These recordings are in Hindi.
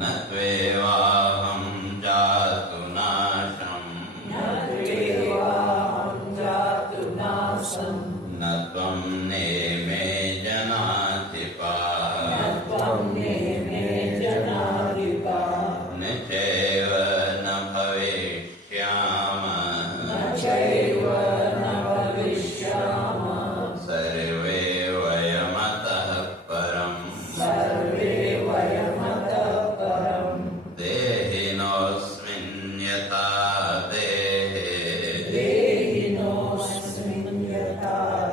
न त्वेवाहं जातु नाशम् न त्वं नेमे जनाधिपा न चैव न भविष्यामः सर्वे वयमतः परम् देहिनोऽस्मिन् यथा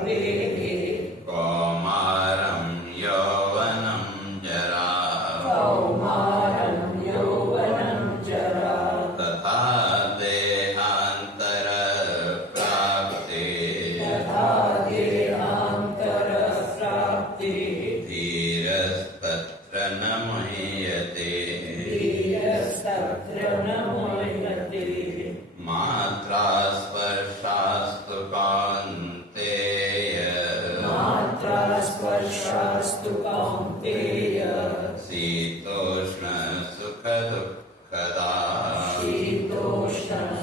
देहे कौमारं यौवनं जरा तथा देहान्तरप्राप्ति धीरस्तत्र न मुह्यते मात्रा स्पर्शास्तु कौन्तेय शीतोष्ण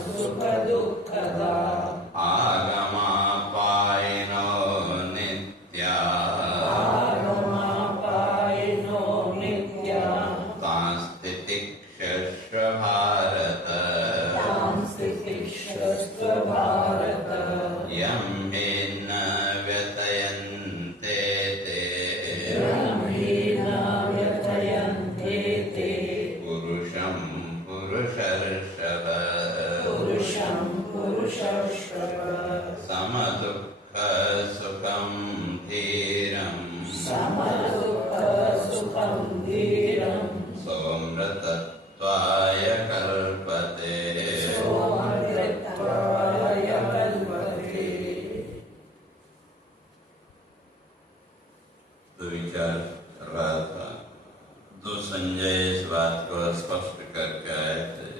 सुखदुःखदा आगमापायिनो नित्या सांस्थितिक्षस्व भारत यं हीन व्यथयन्ते ते पुरुषं पुरुषर्षभ समदुःख सुखं धीरं सोमृतत्वाय कल्पते तो विचार कर रहा था तो संजय इस बात को स्पष्ट करके आए थे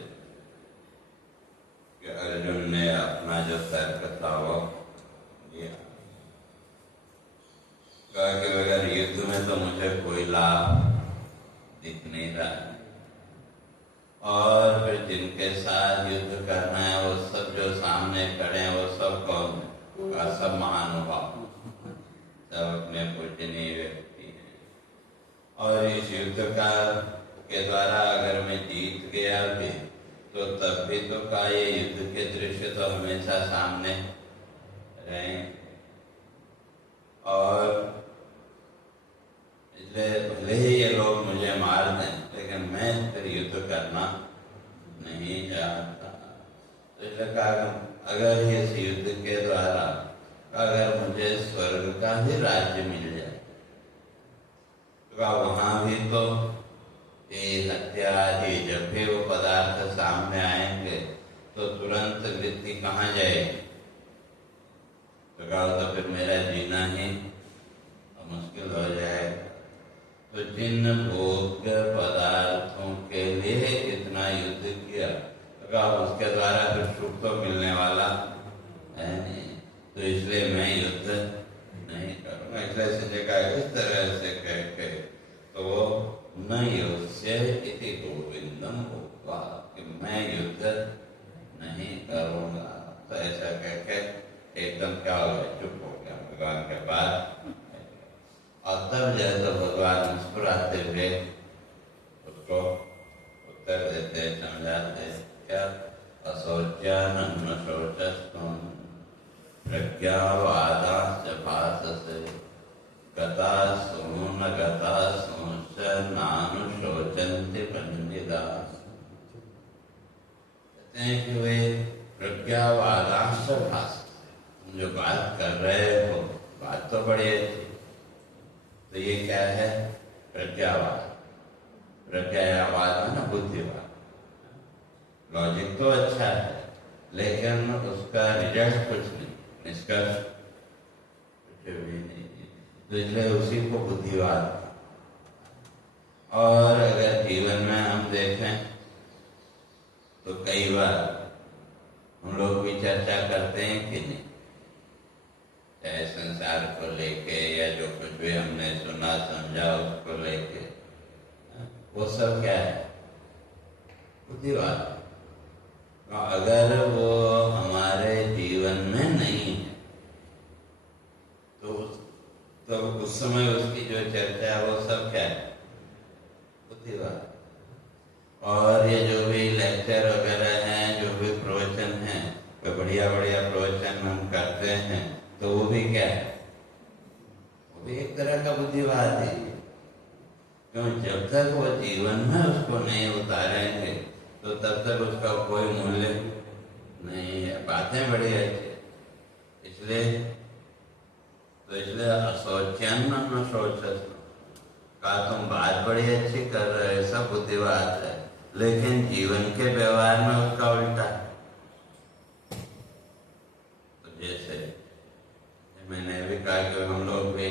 कि अर्जुन ने अपना जो तर्क था वो दिया, कहा कि अगर युद्ध में तो मुझे कोई लाभ दिख नहीं रहा है और फिर जिनके साथ युद्ध करना है वो सब जो सामने खड़े हैं वो सब कौन है? सब महानुभाव, सब अपने पूजनीय व्यक्ति हैं और इस युद्ध का के द्वारा अगर मैं जीत गया भी तो तब भी तो का ये युद्ध के दृश्य तो हमेशा सामने रहे और इसलिए भले ही ये लोग मुझे मार दें लेकिन मैं फिर युद्ध करना नहीं चाहता। तो इसलिए कहा अगर इस युद्ध के द्वारा अगर मुझे स्वर्ग का ही राज्य मिल जाए तो वहां भी तो हत्या आदि जब भी वो पदार्थ सामने आएंगे तो तुरंत वृत्ति कहाँ जाएगी? तो कहा तो फिर मेरा जीना ही मुश्किल हो जाएगा। तो जिन भोग्य पदार्थों के लिए इतना युद्ध किया तो कहा उसके द्वारा फिर सुख तो मिलने वाला है नहीं, तो इसलिए मैं युद्ध नहीं करूँगा। इसलिए संजय का इस तरह से कह के तो वो न युष्य इति गोविंदम होगा कि मैं युद्ध नहीं करूँगा। तो ऐसा कह के एकदम क्या हो गया, चुप हो गया भगवान के बाद। और तब जैसे भगवान मुस्कुराते हुए उसको उत्तर देते समझाते क्या अशौचानम न शौचस्तुम प्रज्ञावादाश्च भाससे गता सून गता सूंश्च नानुशोचन्ति पंडिताः। कहते हैं कि वे प्रज्ञावादाश्च भाससे, तुम जो बात कर रहे हो बात तो बड़ी अच्छी, तो ये क्या है? प्रज्ञावाद। प्रज्ञावाद है ना बुद्धिवाद। लॉजिक तो अच्छा है लेकिन उसका रिजल्ट कुछ नहीं, निष्कर्ष कुछ भी नहीं, तो इसलिए उसी को बुद्धिवाद। और अगर जीवन में हम देखें तो कई बार हम लोग भी चर्चा करते हैं कि नहीं, चाहे संसार को लेके या जो कुछ भी हमने सुना समझा उसको लेके, वो सब क्या है? बुद्धिवाद। अगर वो हमारे जीवन में नहीं है तो उस समय उसकी जो चर्चा है वो सब क्या है? बुद्धिवाद। और ये जो भी लेक्चर वगैरह हैं, जो भी प्रवचन हैं, वो बढ़िया बढ़िया प्रवचन हम करते हैं, तो वो भी क्या है? वो भी एक तरह का बुद्धिवाद है। क्यों? जब तक वो जीवन में उसको नहीं उतारेंगे तो तब तक उसका कोई मूल्य नहीं है। बातें बड़ी अच्छी, इसलिए अशोचन न शोचस का तुम बात बड़ी अच्छी कर रहे हो, सब बुद्धिवाद है, लेकिन जीवन के व्यवहार में उसका उल्टा है। तो जैसे मैंने भी कहा कि हम लोग भी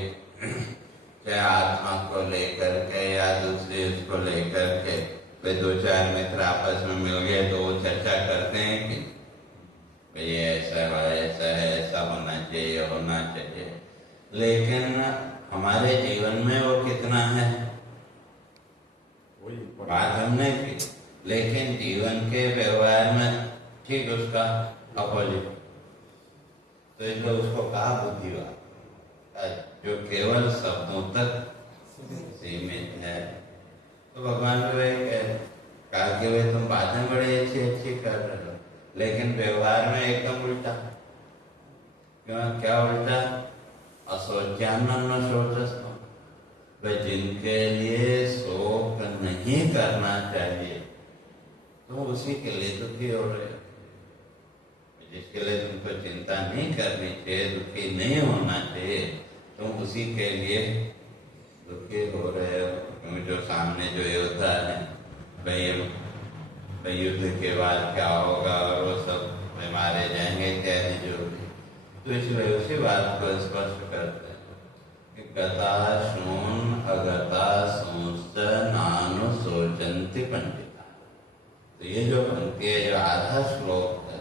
चाहे आत्मा को लेकर के या दूसरे उसको लेकर के वे दो चार मित्र आपस में मिल गए तो वो चर्चा करते हैं कि भाई ऐसा है, ऐसा है, ऐसा होना चाहिए, होना चाहिए, लेकिन हमारे जीवन में वो कितना है बात हमने की, लेकिन जीवन के व्यवहार में ठीक उसका अपोजिट। तो इसलिए उसको कहा बुद्धिवाद, जो केवल शब्दों तक सीमित है। तो भगवान ने कहा कि वे तुम बातें बड़ी अच्छी अच्छी कर रहे हो, लेकिन व्यवहार में एकदम उल्टा। क्या उल्टा? अशोच्यान न शोचस्व। वे जिनके लिए शोक नहीं करना चाहिए तुम उसी के लिए दुखी हो रहे हो। जिसके लिए तुमको चिंता नहीं करनी चाहिए, दुखी नहीं होना चाहिए, तुम उसी के लिए दुखी हो रहे हो। क्योंकि जो सामने जो योद्धा है, भाई युद्ध के बाद क्या होगा और वो सब मारे जाएंगे इत्यादि जो भी, तो इसलिए उसी बात को स्पष्ट करते हैं कि गता शून अगता सोच नानु सोचंति पंडिता। तो ये जो पंक्ति है, जो आधा श्लोक है,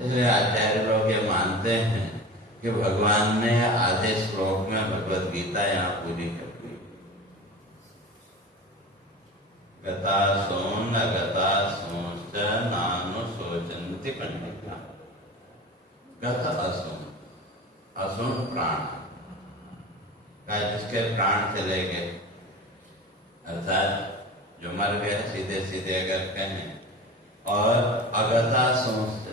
इसलिए आचार्य लोग ये मानते हैं कि भगवान ने आधे श्लोक में भगवत गीता यहाँ पूरी कर दी। गता सोन अगता सोच नानु सोचंति पंडिता। गत असुन, असुन प्राण का, जिसके प्राण चले गए, अर्थात जो मर गए सीधे सीधे अगर कहें, और अगता सोच,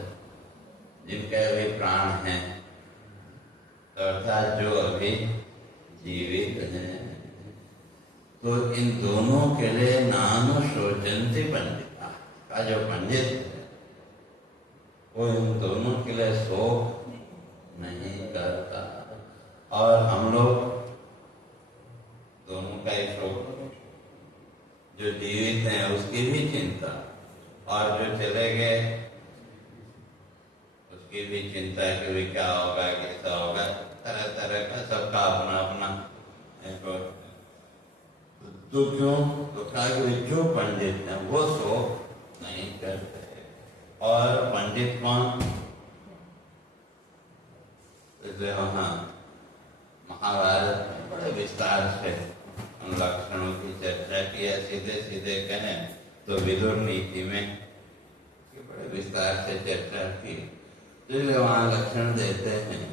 जिनके अभी प्राण हैं, तो अर्थात जो अभी जीवित हैं, तो इन दोनों के लिए नानु शोचंति पंडिता का जो पंडित है वो इन दोनों के लिए शोक नहीं करता। और हम लोग दोनों का ही शोक, जो जीवित हैं उसकी भी चिंता, और जो चले गए उसकी भी चिंता कि भी क्या होगा, कैसा होगा, तरह तरह का सबका अपना अपना। तो क्यों? तो कहा कि जो पंडित हैं वो शोक नहीं करते। और पंडित कौन? इसलिए वहाँ महाभारत में बड़े विस्तार से उन लक्षणों की चर्चा की है। सीधे सीधे कहें तो विदुर नीति में बड़े विस्तार से चर्चा की। इसलिए वहाँ लक्षण देते हैं,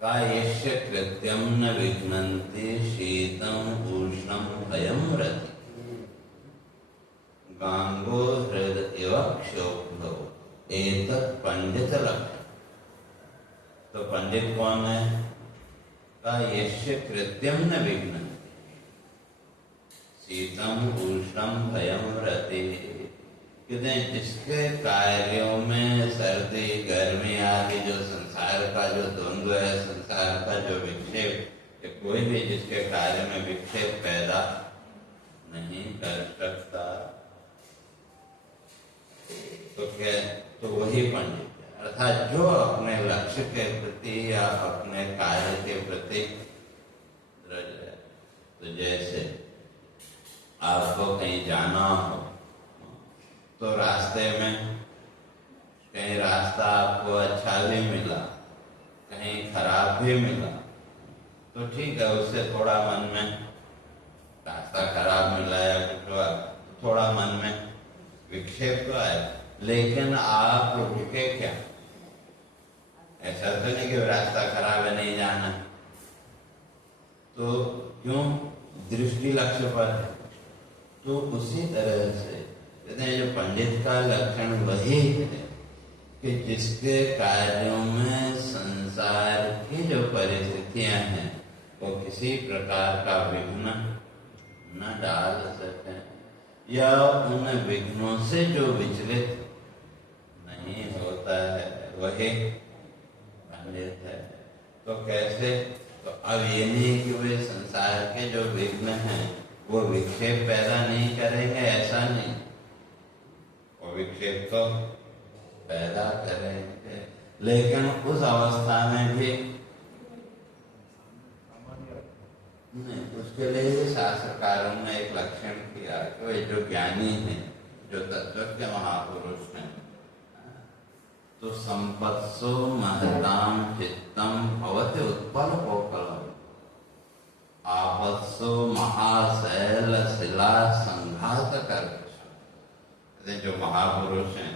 कायस्य कृत्यं न विघ्नन्ति शीतं उष्णं भयं रति, गांगो हृद इव क्षोभो एतत् पंडित लक्षण। तो पंडित कौन है? कायस्य कृत्यं न विघ्नन्ति शीतं उष्णं भयं रति। कहते हैं जिसके कार्यों में सर्दी गर्मी आदि जो संसार का जो द्वंद्व है, संसार का जो विक्षेप, कोई भी जिसके कार्य में विक्षेप पैदा नहीं कर सकता, तो क्या? तो वही पंडित है। अर्थात जो अपने लक्ष्य के प्रति या अपने कार्य के प्रति दृढ़ है। तो जैसे आपको कहीं जाना हो तो रास्ते में कहीं रास्ता आपको अच्छा भी मिला, कहीं खराब भी मिला, तो ठीक है, उससे थोड़ा मन में रास्ता खराब मिला या कुछ हुआ, थोड़ा मन में विक्षेप तो आए, लेकिन आप रुके क्या? ऐसा तो नहीं कि रास्ता खराब है नहीं जाना, तो क्यों? दृष्टि लक्ष्य पर है। तो उसी तरह से कहते हैं जो पंडित का लक्षण वही है कि जिसके कार्यों में संसार की जो परिस्थितियां हैं वो किसी प्रकार का विघ्न न डाल सके, या उन विघ्नों से जो विचलित नहीं होता है वही पंडित है। तो कैसे? तो अब ये नहीं कि वे संसार के जो विघ्न हैं वो विक्षेप पैदा नहीं करेंगे, ऐसा नहीं, वो विक्षेप तो पैदा करेंगे, लेकिन उस अवस्था में भी नहीं। उसके लिए शास्त्रकारों ने एक लक्षण किया कि वे जो ज्ञानी हैं, जो तत्वज्ञ महापुरुष हैं, तो संपत्सु महताम चित्तम भवति उत्पल कोकलम आपत्सु महाशैल शिला संघात कर्कश। जो महापुरुष हैं,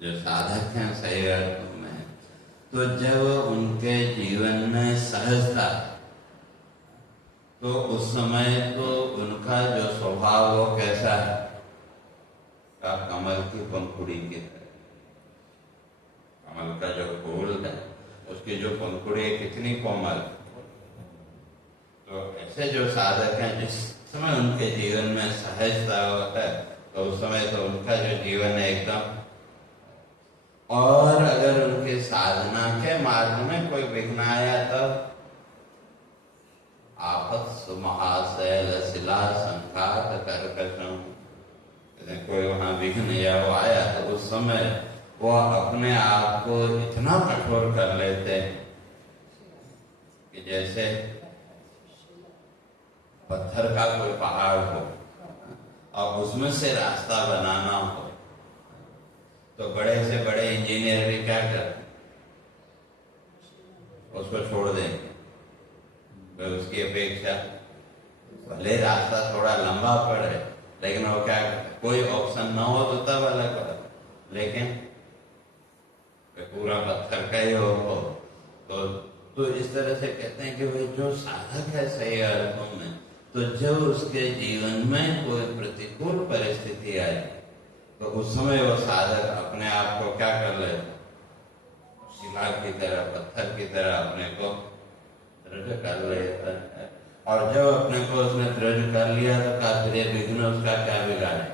जो साधक हैं सही अर्थ में, तो जब उनके जीवन में सहजता, तो उस समय तो उनका जो स्वभाव वो कैसा है? का कमल की पंखुड़ी की तरह। कमल का जो फूल है उसकी जो पंखुड़ी कितनी कोमल। तो ऐसे जो साधक हैं, जिस समय उनके जीवन में सहजता है तो उस समय तो उनका जो जीवन है एकदम। और अगर उनके साधना के मार्ग में कोई विघ्न आया तब आपत्सु महाशैल शिला संघात कर्कशम, कोई वहां विघ्न या वो आया तो उस समय वो अपने आप को इतना कठोर कर लेते कि जैसे पत्थर का कोई पहाड़ हो और उसमें से रास्ता बनाना हो, तो बड़े से बड़े इंजीनियर भी क्या करते? उसको छोड़ देंगे। उसकी अपेक्षा भले रास्ता थोड़ा लंबा पड़े, लेकिन वो क्या, कोई ऑप्शन ना हो तो तब अलग बात, लेकिन पूरा पत्थर का ही हो तो इस तरह से कहते हैं कि भाई जो साधक है सही अर्थों में, तो जब उसके जीवन में कोई प्रतिकूल परिस्थिति आए तो उस समय वो साधक अपने आप को क्या कर ले? शिला की तरह, पत्थर की तरह अपने को दृढ़ कर लेता है। और जब अपने को उसने दृढ़ कर लिया तो फिर विघ्न उसका क्या बिगाड़े?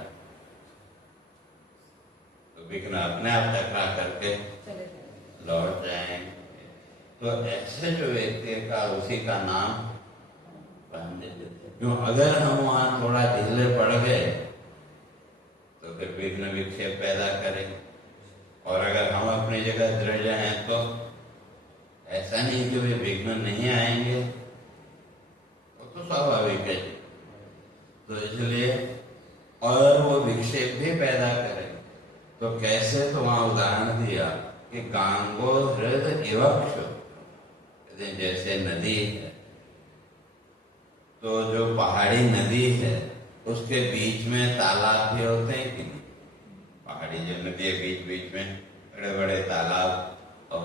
तो विघ्न अपने आप टकरा करके लौट जाएंगे। तो ऐसे जो व्यक्ति का, उसी का नाम पंडित। क्यों? अगर हम वहां थोड़ा ढीले पड़ गए तो फिर विघ्न विक्षेप पैदा करेंगे, और अगर हम अपनी जगह दृढ़ हैं तो ऐसा नहीं कि वे विघ्न नहीं आएंगे, वो तो स्वाभाविक है। तो इसलिए और वो विक्षेप भी पैदा करेंगे। तो कैसे? तो वहां उदाहरण दिया कि गांगो हृद इवक्ष, जैसे नदी है, तो जो पहाड़ी नदी है उसके बीच में तालाब भी होते हैं कि नहीं? पहाड़ी जो नदी है बीच बीच में बड़े बड़े तालाब, और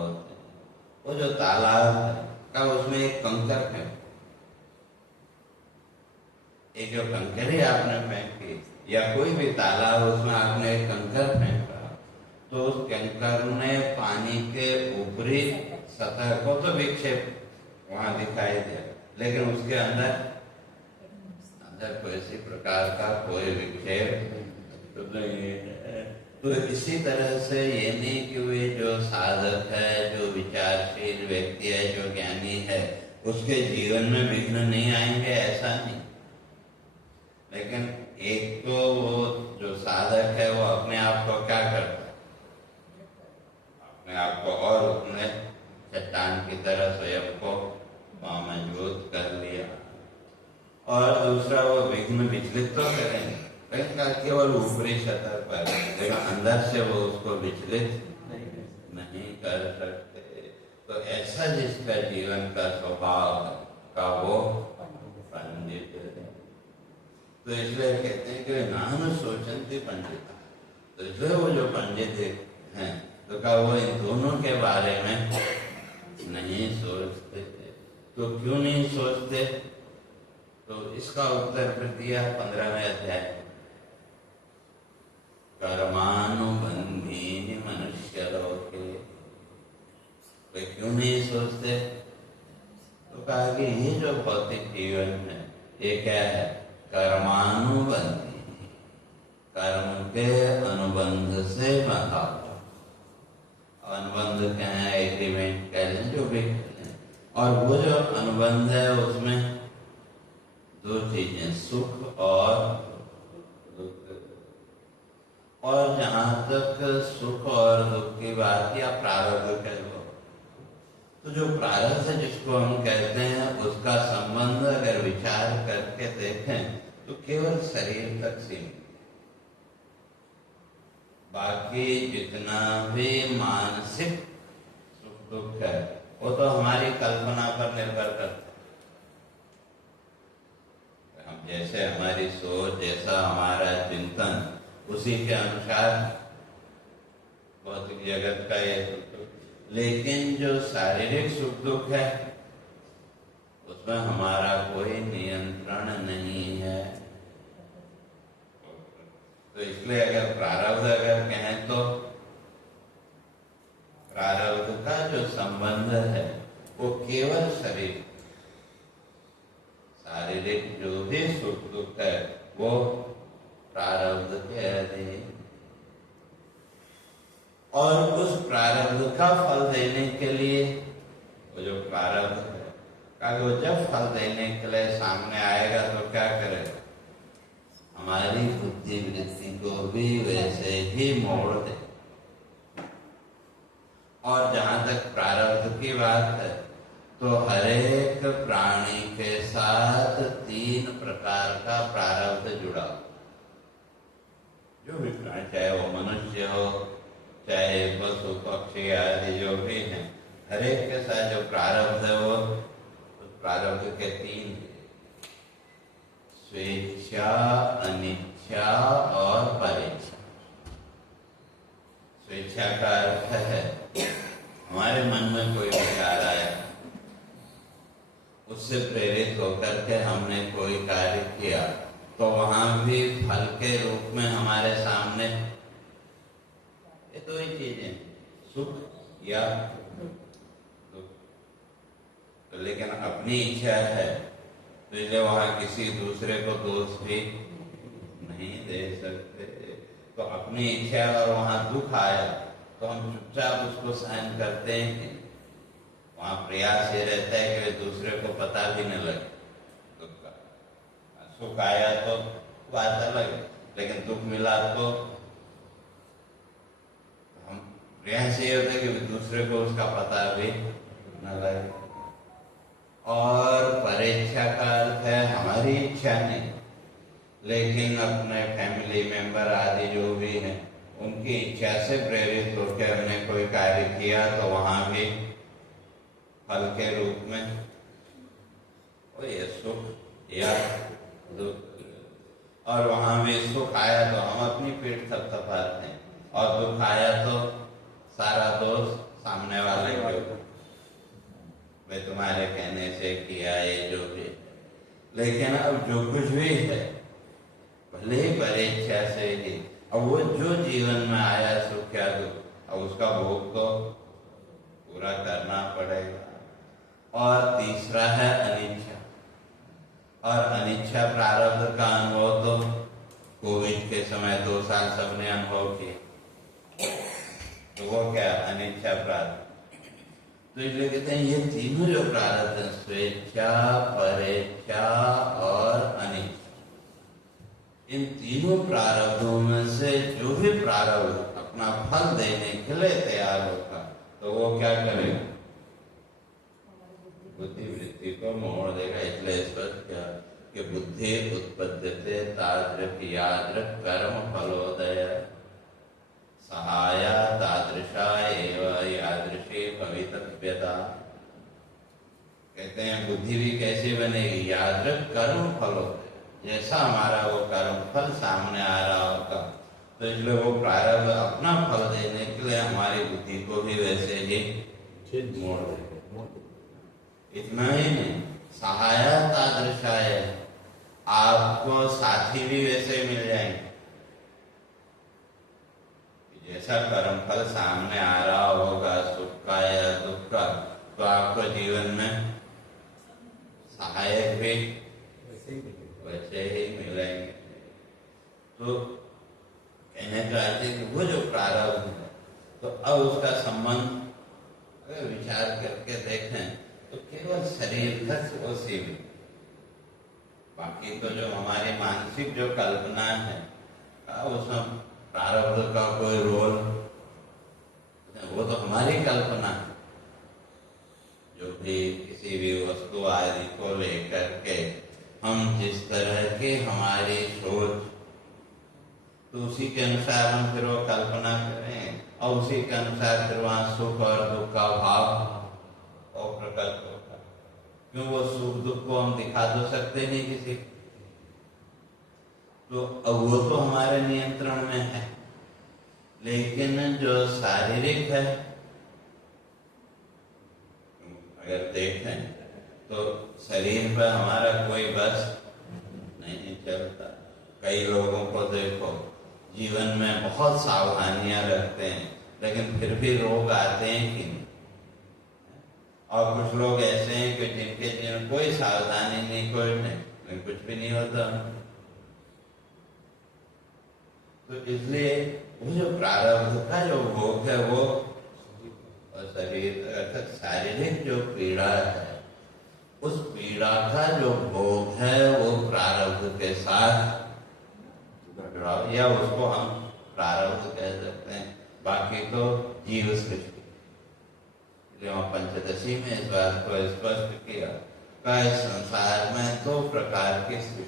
वो जो तालाब का उसमें एक कंकर है, एक जो कंकर ही आपने फेंकी, या कोई भी तालाब उसमें आपने एक कंकर फेंका, तो उस कंकर ने पानी के ऊपरी सतह को तो विक्षेप वहां दिखाई दिया, लेकिन उसके अंदर किसी प्रकार का कोई विक्षेप तो नहीं है। तो इसी तरह से ये नहीं कि वे जो साधक है, जो विचारशील व्यक्ति है, जो ज्ञानी है, उसके जीवन में विघ्न नहीं आएंगे, ऐसा नहीं। लेकिन एक तो वो जो साधक है वो अपने आप को क्या करता है? अपने आप को और उसने चट्टान की तरह स्वयं को मजबूत कर लिया। और दूसरा वो विघ्न विचलित तो करेंगे, लेकिन केवल ऊपरी सतह पर, लेकिन अंदर से वो उसको विचलित नहीं कर सकते। तो ऐसा जिसका जीवन का स्वभाव का वो पंडित तो इसलिए कहते हैं कि नानु सोचंती पंडित, तो इसलिए वो जो पंडित हैं तो क्या वो इन दोनों के बारे में नहीं सोचते थे। तो क्यों नहीं सोचते? तो इसका उत्तर फिर दिया 15वें अध्याय, कर्मानुबंधी मनुष्य लोके। वे क्यों नहीं सोचते? तो कहा कि ये जो भौतिक जीवन है ये क्या है? कर्मानुबंधी, कर्म के अनुबंध से बंधा हुआ। अनुबंध क्या है? एग्रीमेंट कह लें, जो भी कह लें। और वो जो अनुबंध है उसमें दो चीजें, सुख और दुख। और जहां तक सुख और दुख की बात या प्रारब्ध कह लो, तो जो प्रारब्ध है जिसको हम कहते हैं उसका संबंध अगर विचार करके देखें तो केवल शरीर तक सीमित। बाकी जितना भी मानसिक सुख दुख है वो तो हमारी कल्पना पर निर्भर करता है। हम जैसे हमारी सोच, जैसा हमारा चिंतन, उसी के अनुसार भौतिक जगत का ये सुख दुख। लेकिन जो शारीरिक सुख दुख है उसमें हमारा कोई नियंत्रण नहीं है। तो इसलिए अगर प्रारब्ध अगर कहें तो प्रारब्ध का जो संबंध है वो केवल शरीर, शारीरिक जो भी सुख दुख है वो प्रारब्ध के अधीन। और उस प्रारब्ध का फल देने के लिए वो जो प्रारब्ध है वो जब फल देने के लिए सामने आएगा तो क्या करेगा? हमारी बुद्धि वृत्ति को भी वैसे ही मोड़ दे। और जहां तक प्रारब्ध की बात है तो हरेक प्राणी के साथ 3 प्रकार का प्रारब्ध जुड़ा, जो भी प्राणी, चाहे वो मनुष्य हो चाहे पशु पक्षी आदि जो भी हैं, हरेक के साथ जो प्रारब्ध है वो प्रारब्ध के 3, स्वेच्छा, अनिच्छा और परेच्छा। स्वेच्छा का अर्थ है हमारे मन में कोई विचार आया, उससे प्रेरित होकर के हमने कोई कार्य किया, तो वहां भी फल के रूप में हमारे सामने ये दो ही चीजें, सुख या दुख। तो लेकिन अपनी इच्छा है तो इसलिए वहां किसी दूसरे को दोष भी नहीं दे सकते। तो अपनी इच्छा और वहां दुख आया तो हम चुपचाप उसको सहन करते हैं। वहां प्रयास ये रहता है कि दूसरे को पता भी न लगे दुख का। सुख आया तो बात अलग है, लेकिन दुख मिला तो हम प्रयास ये होता है कि दूसरे को उसका पता भी न लगे। और परेच्छा का अर्थ है हमारी इच्छा नहीं, लेकिन अपने फैमिली मेंबर आदि जो भी हैं उनकी इच्छा से प्रेरित होकर हमने कोई कार्य किया तो वहां भी फल के रूप में वो ये सुख या दुख। और वहां भी सुख आया तो हम अपनी पीठ थपथपाते हैं, और दुख आया तो सारा दोष सामने वाले के ऊपर, वे तुम्हारे कहने से किया ये जो भी। लेकिन अब जो कुछ भी है भले ही परेच्छा से ही, अब वो जो जीवन में आया सुख या दुख, अब उसका भोग तो पूरा करना पड़ेगा। और तीसरा है अनिच्छा, और अनिच्छा प्रारब्ध का अनुभव तो कोविड के समय 2 साल सबने अनुभव किया। तो वो क्या अनिच्छा प्रारब्ध। तो इसलिए कहते हैं ये तीनों जो प्रारब्ध है, स्वेच्छा, परेच्छा और अनिच्छा, इन तीनों प्रारब्धों में से जो भी प्रारब्ध अपना फल देने के लिए तैयार होगा तो वो क्या करेगा? बुद्धि वृत्ति को मोड़ देगा। इसलिए स्पष्ट क्या कि बुद्धि उत्पद्यते तादृक यादृक कर्म फलोदय सहाया तादृशा एव यादृशी भवितव्यता। कहते हैं बुद्धि भी कैसे बनेगी? यादृक कर्म फलोदय, जैसा हमारा वो कर्म फल सामने आ रहा होगा, तो इसलिए वो प्रारब्ध अपना फल देने के लिए हमारी बुद्धि को भी वैसे ही मोड़ देगा। इतना ही नहीं, सहायता दृशाय, आपको साथी भी वैसे मिल जाएंगे। जैसा कर्म फल सामने आ रहा होगा, सुख का या दुख का, तो आपको जीवन में सहायक भी वैसे ही मिलेंगे। तो कहने का अर्थ है कि वो जो प्रारब्ध है, तो अब उसका संबंध अगर विचार करके देखें तो केवल शरीर तक वो सीमित। बाकी तो जो हमारी मानसिक जो कल्पना है, उसमें प्रारब्ध का कोई रोल, वो तो हमारी कल्पना है। जो भी किसी भी वस्तु आदि को लेकर के हम जिस तरह की हमारी सोच, तो उसी के अनुसार हम फिर वो कल्पना करें और उसी के अनुसार फिर वहां सुख और दुख का भाव और प्रकट होगा। क्यों, वो सुख दुख को हम दिखा तो सकते नहीं किसी, तो अब वो तो हमारे नियंत्रण में है। लेकिन जो शारीरिक है, अगर देखें तो शरीर पर हमारा कोई बस नहीं चलता। कई लोगों को देखो जीवन में बहुत सावधानियां रखते हैं, लेकिन फिर भी रोग आते हैं कि नहीं। और कुछ लोग ऐसे हैं कि जिनके जीवन कोई सावधानी नहीं, कोई नहीं, लेकिन कुछ भी नहीं होता। तो इसलिए वो जो प्रारब्ध का जो भोग है, वो शरीर अर्थात शारीरिक जो पीड़ा है, उस पीड़ा का जो भोग है वो प्रारब्ध के साथ जुड़ा, या उसको हम प्रारब्ध कह सकते हैं। बाकी तो जीव सृष्टि, पंचदशी में इस बात को स्पष्ट किया कि संसार में दो प्रकार की सृष्टि,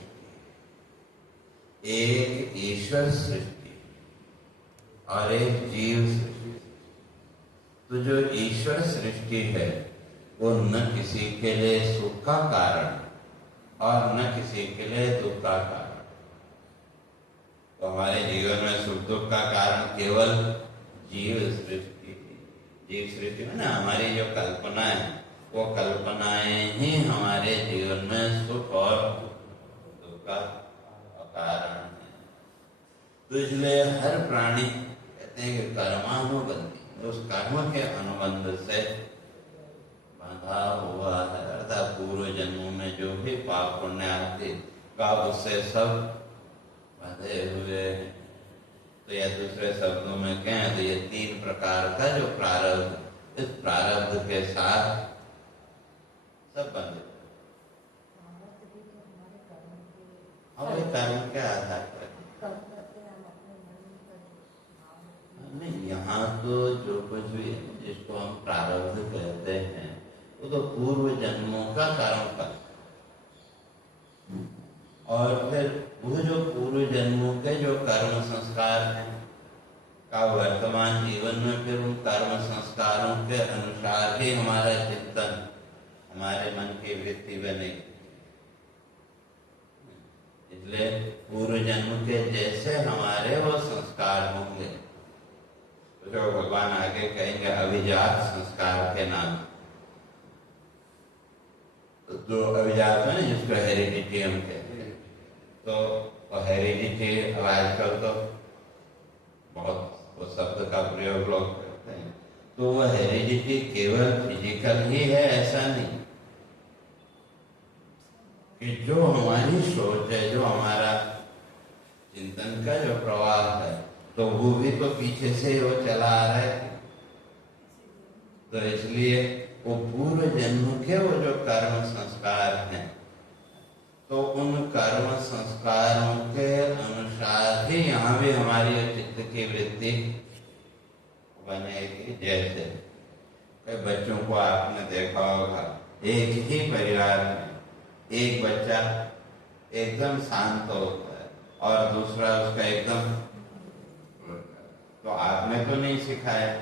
एक ईश्वर सृष्टि और एक जीव सृष्टि। तो जो ईश्वर सृष्टि है वो न किसी के लिए सुख का कारण और न किसी के लिए दुख का कारण। तो हमारे जीवन में सुख दुख का कारण केवल जीव सृष्टि। जीव सृष्टि में ना हमारी जो कल्पना है, वो कल्पनाएं ही हमारे जीवन में सुख और दुख का कारण है। तो इसलिए हर प्राणी कहते हैं कि कर्मानुबंधी, उस कर्म के अनुबंध से बंधा हुआ है। अर्थात पूर्व जन्मों में जो भी पाप पुण्य आदि का, उससे सब बंधे हुए हैं। तो यह दूसरे शब्दों में कहें तो ये तीन प्रकार का जो प्रारब्ध, इस प्रारब्ध के साथ सब बंधे और कर्म के आधार पर नहीं। यहाँ तो जो कुछ भी जिसको हम प्रारब्ध कहते हैं, वो तो पूर्व जन्मों का कर्म का, और फिर वो जो पूर्व जन्मों के जो कर्म संस्कार हैं का वर्तमान जीवन में फिर उन कर्म संस्कारों के अनुसार ही हमारा चिंतन, हमारे मन की वृत्ति बने। इसलिए पूर्व जन्म के जैसे हमारे वो संस्कार होंगे, जो भगवान आगे कहेंगे अभिजात संस्कार के नाम। तो अभिजात है ना, जिसको हेरिडिटी हम कहते हैं, तो हेरिडिटी आजकल तो बहुत वो शब्द का प्रयोग लोग करते हैं। तो वो हेरिडिटी केवल फिजिकल ही है ऐसा नहीं, कि जो हमारी सोच है, जो हमारा चिंतन का जो प्रवाह है, तो वो भी तो पीछे से वो चला आ रहा है। तो इसलिए वो पूर्व जन्म के वो जो कर्म संस्कार हैं, तो उन कर्म संस्कारों के अनुसार ही यहाँ भी हमारी चित्त की वृत्ति बनेगी। जैसे बच्चों को आपने देखा होगा, एक ही परिवार में एक बच्चा एकदम शांत होता है और दूसरा उसका एकदम, तो आपने तो नहीं सिखाया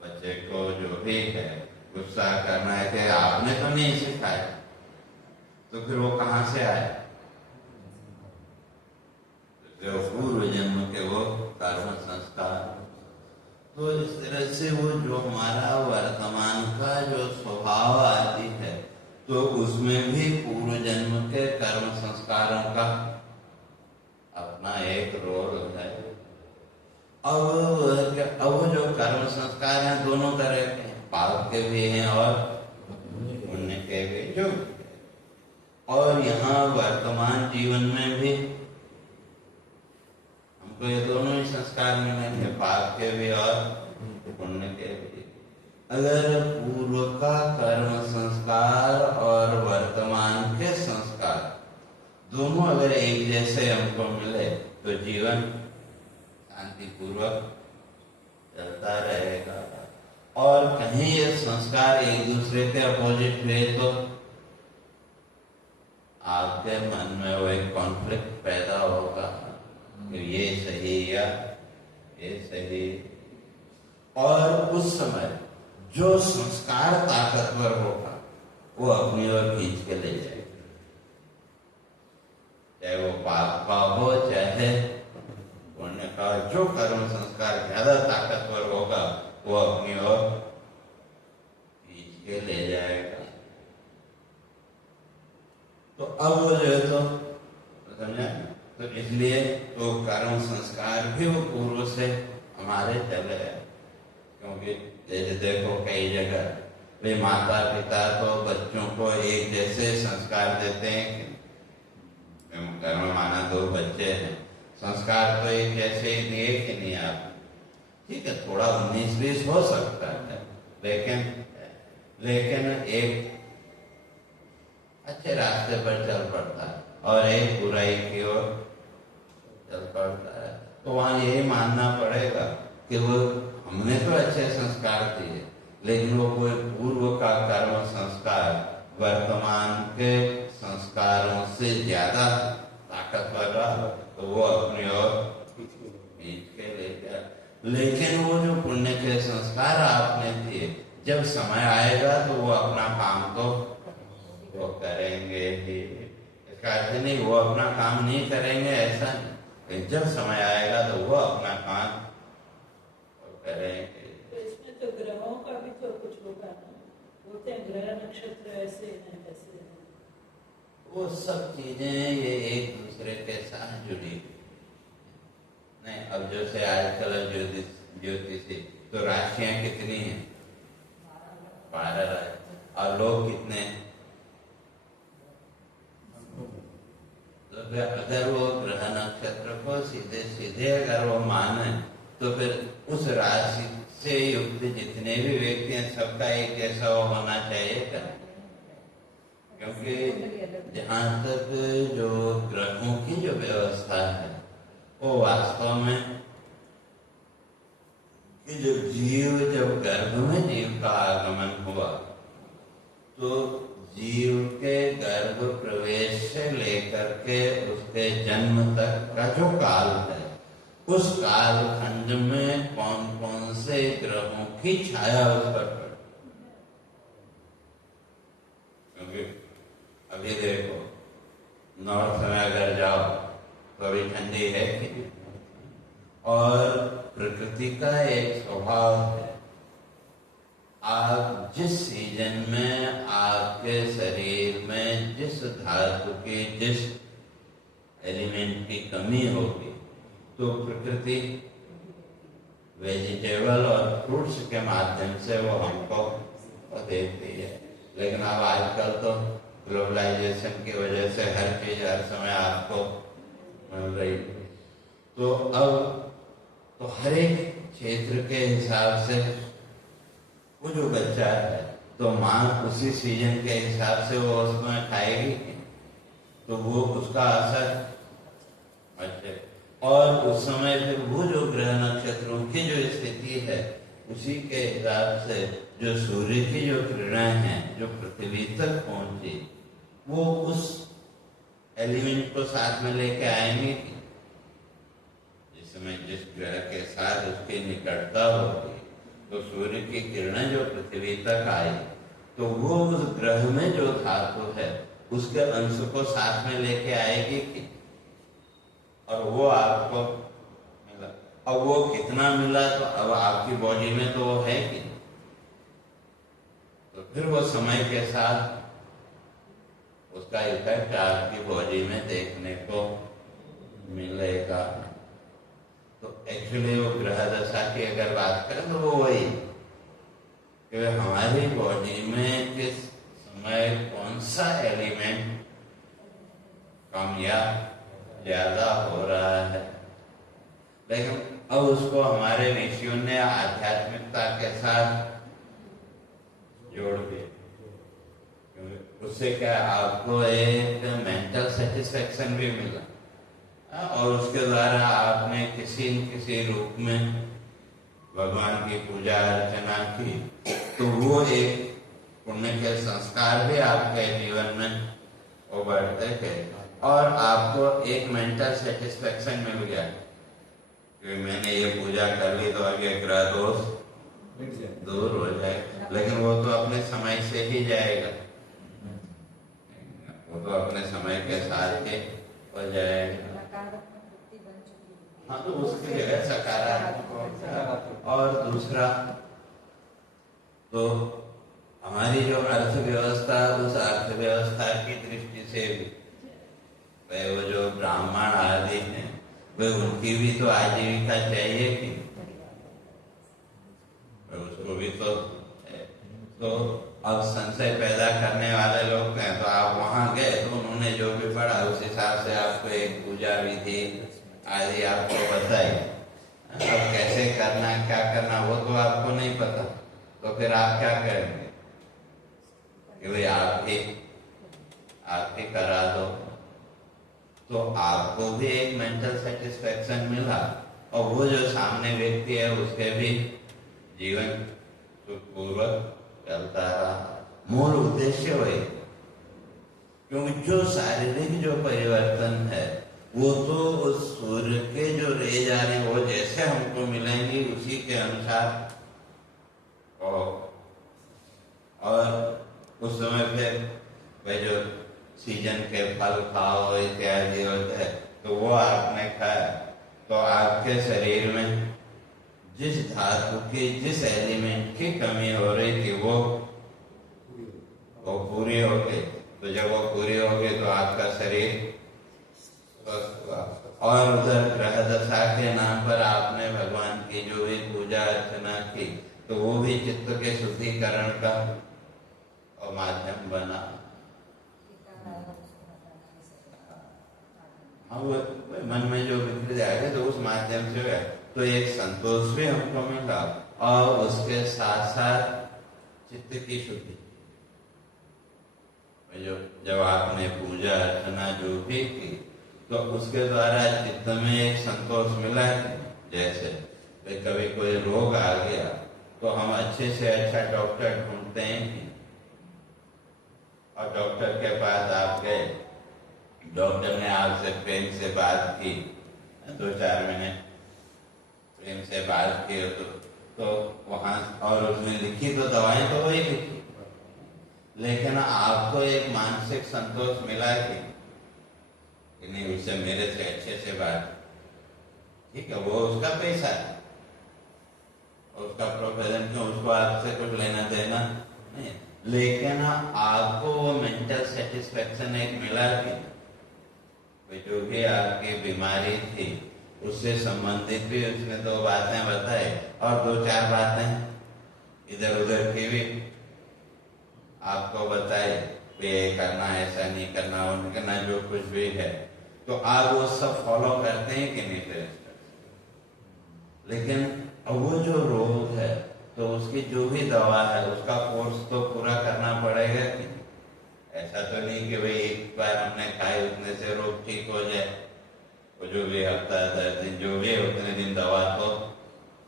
बच्चे को जो भी है गुस्सा करना है, कि आपने तो नहीं सिखाया। तो फिर वो कहाँ से आए? जो पूर्व जन्म के वो कर्म संस्कार। तो इस तरह से वो जो हमारा वर्तमान का जो स्वभाव आदि है, तो उसमें भी पूर्व जन्म के कर्म संस्कारों का अपना एक रोल है। अब जो कर्म संस्कार हैं दोनों तरह के हैं, पाप के भी हैं और पुण्य के भी। जो और यहाँ वर्तमान जीवन में भी हमको ये दोनों ही संस्कार मिलेंगे, पाप के भी और पुण्य के भी। अगर पूर्व का कर्म संस्कार और वर्तमान के संस्कार दोनों अगर एक जैसे हमको मिले तो जीवन शांतिपूर्वक चलता रहेगा। और कहीं ये संस्कार एक दूसरे के अपोजिट हुए तो आपके मन में वो एक कॉन्फ्लिक्ट पैदा होगा कि ये सही या ये सही। और उस समय जो संस्कार ताकतवर होगा वो अपनी ओर खींच के ले जाएगा, चाहे वो पाप का हो चाहे पुण्य का। जो कर्म संस्कार ज्यादा ताकतवर होगा वो अपनी ओर खींच के ले जाएगा। तो अब वो जो है तो समझा, तो इसलिए तो कर्म संस्कार भी वो पूर्व से हमारे चले हैं। क्योंकि जैसे देखो कई जगह वे माता पिता तो बच्चों को एक जैसे संस्कार देते हैं। घर में माना 2 बच्चे हैं, संस्कार तो एक जैसे ही दिए कि नहीं आप, ठीक है थोड़ा 19-20 हो सकता है, लेकिन एक अच्छे रास्ते पर चल पड़ता है और एक बुराई की ओर चल पड़ता है। तो वहां यही मानना पड़ेगा कि वो हमने तो अच्छे संस्कार दिए, लेकिन वो कोई पूर्व का कर्म संस्कार वर्तमान के संस्कारों से ज्यादा ताकतवर रहा तो वो अपनी ओर खींच के ले गया। लेकिन वो जो पुण्य के संस्कार आपने दिए, जब समय आएगा तो वो अपना काम तो वो करेंगे ही। इसका अर्थ नहीं वो अपना काम नहीं करेंगे, ऐसा नहीं। जब समय आएगा तो वो अपना काम करेंगे। तो इसमें तो ग्रहों का भी तो कुछ होगा ना, बोलते हैं ग्रह नक्षत्र ऐसे हैं वैसे हैं, वो सब चीजें ये एक दूसरे के साथ जुड़ी नहीं। अब जैसे आजकल ज्योतिषी तो राशियां कितनी हैं? 12 राशि। और लोग कितने हैं? तो अगर वो ग्रह नक्षत्र को सीधे सीधे अगर वो माने तो फिर उस राशि से युक्त जितने भी व्यक्ति हैं सबका एक जैसा वो होना चाहिए क्या? क्योंकि जहाँ तक जो ग्रहों की जो व्यवस्था है वो वास्तव में कि जो जीव जब गर्भ में जीव का आगमन हुआ तो जीव के गर्भ प्रवेश से लेकर के उसके जन्म तक का जो काल है, उस काल खंड में कौन कौन से ग्रहों की छाया उस पर पड़े। क्योंकि अभी देखो नॉर्थ में अगर जाओ तो अभी ठंडी है कि, और प्रकृति का एक स्वभाव है, आप जिस सीजन में आपके शरीर में जिस धातु की जिस एलिमेंट की कमी होगी तो प्रकृति वेजिटेबल और फ्रूट्स के माध्यम से वो हमको देती है। लेकिन अब आजकल तो ग्लोबलाइजेशन की वजह से हर चीज हर समय आपको मिल रही है। तो अब तो हर एक क्षेत्र के हिसाब से वो जो बच्चा है तो माँ उसी सीजन के हिसाब से वो उसमें खाएगी तो वो उसका असर बच्चे। और उस समय फिर वो जो ग्रह नक्षत्रों की जो स्थिति है उसी के हिसाब से जो सूर्य की जो किरणें हैं जो पृथ्वी तक पहुंची वो उस एलिमेंट को साथ में लेके आएंगे। जिस समय जिस ग्रह के साथ उसकी निकटता होगी तो सूर्य की किरणें जो पृथ्वी तक आई तो वो उस ग्रह में जो धातु है उसके अंश को साथ में लेके आएगी कि, और वो आपको मिला। अब वो कितना मिला तो अब आपकी बॉडी में तो वो है कि, तो फिर वो समय के साथ उसका इफेक्ट आपकी बॉडी में देखने को मिलेगा। तो एक्चुअली वो ग्रह दशा की अगर बात करें तो वो वही कि हमारी बॉडी में किस समय कौन सा एलिमेंट कम या ज्यादा हो रहा है। लेकिन अब उसको हमारे ऋषियों ने आध्यात्मिकता के साथ जोड़ दिया, उससे क्या आपको एक मेंटल सेटिस्फेक्शन भी मिला, और उसके द्वारा आपने किसी न किसी रूप में भगवान की पूजा अर्चना की, तो वो एक पुण्य के संस्कार भी आपके जीवन में वो बढ़ते गए, और आपको एक मेंटल सेटिस्फेक्शन मिल गया कि मैंने ये पूजा कर ली तो अब ये ग्रह दोष दूर हो जाए। लेकिन वो तो अपने समय से ही जाएगा, वो तो अपने समय के साथ ही हो जाएगा। हाँ, तो उसकी जगह सकारात्मक। और दूसरा तो हमारी जो अर्थव्यवस्था, उस अर्थव्यवस्था की दृष्टि से भी वो जो ब्राह्मण आदि हैं, वे उनकी भी तो आजीविका चाहिए कि, उसको भी तो अब संशय पैदा करने वाले लोग हैं, तो आप वहां गए तो उन्होंने जो भी पढ़ा उस हिसाब से आपको एक पूजा विधि आदि आपको बताई। अब कैसे करना, क्या करना, वो तो आपको नहीं पता, तो फिर आप क्या करेंगे कि भाई आप ही करा दो। तो आपको भी एक मेंटल सेटिस्फेक्शन मिला, और वो जो सामने व्यक्ति है उसके भी जीवन सुखपूर्वक चलता रहा। मूल उद्देश्य वही, क्योंकि जो शारीरिक जो परिवर्तन है वो तो उस सूर्य के जो रेज आ रहे वो जैसे हमको मिलेंगी उसी के अनुसार, और उस समय फिर वे जो सीजन के फल खाओ इत्यादि होते हैं, तो वो आपने खाया तो आपके शरीर में जिस धातु की, जिस एलिमेंट की कमी हो रही थी वो पूरी हो गई। तो जब वो पूरी हो गई तो आपका शरीर स्वस्थ हुआ। और उधर ग्रह दशा के नाम पर आपने भगवान की जो भी पूजा अर्चना की, तो वो भी चित्त के शुद्धिकरण का और माध्यम बना। वो मन में जो बिखर जाएगा तो उस माध्यम से है, तो एक संतोष भी हमको मिला, और उसके साथ साथ चित्त की शुद्धि। जो जब आपने पूजा अर्चना जो भी की, तो उसके द्वारा चित्त में एक संतोष मिला। जैसे कभी कोई रोग आ गया तो हम अच्छे से अच्छा डॉक्टर ढूंढते हैं, और डॉक्टर के पास आप गए, डॉक्टर ने आपसे प्रेम से बात की, 2-4 मिनट प्रेम से बात की, तो वहां और उसने लिखी तो दवाएं तो वही लिखी, लेकिन आपको एक मानसिक संतोष मिला कि नहीं, उससे मेरे से अच्छे से बात, ठीक है, वो उसका पैसा है, उसका प्रोफेशन क्यों, उसको आपसे कुछ लेना देना नहीं, लेकिन आपको वो मेंटल सेटिस्फेक्शन एक मिला कि जो भी आपकी बीमारी थी उससे संबंधित भी उसने 2 बातें बताई, और 2-4 बातें इधर उधर की भी आपको बताई, ये करना, ऐसा नहीं करना, वो नहीं करना, जो कुछ भी है, तो आप वो सब फॉलो करते हैं कि नहीं फिर? लेकिन वो जो रोग है तो उसकी जो भी दवा है उसका कोर्स तो पूरा करना पड़ेगा कि ऐसा तो नहीं कि भाई एक बार हमने खाई उतने से रोग ठीक हो जाए, वो जो भी हफ्ता 10 दिन जो भी है उतने दिन दवा तो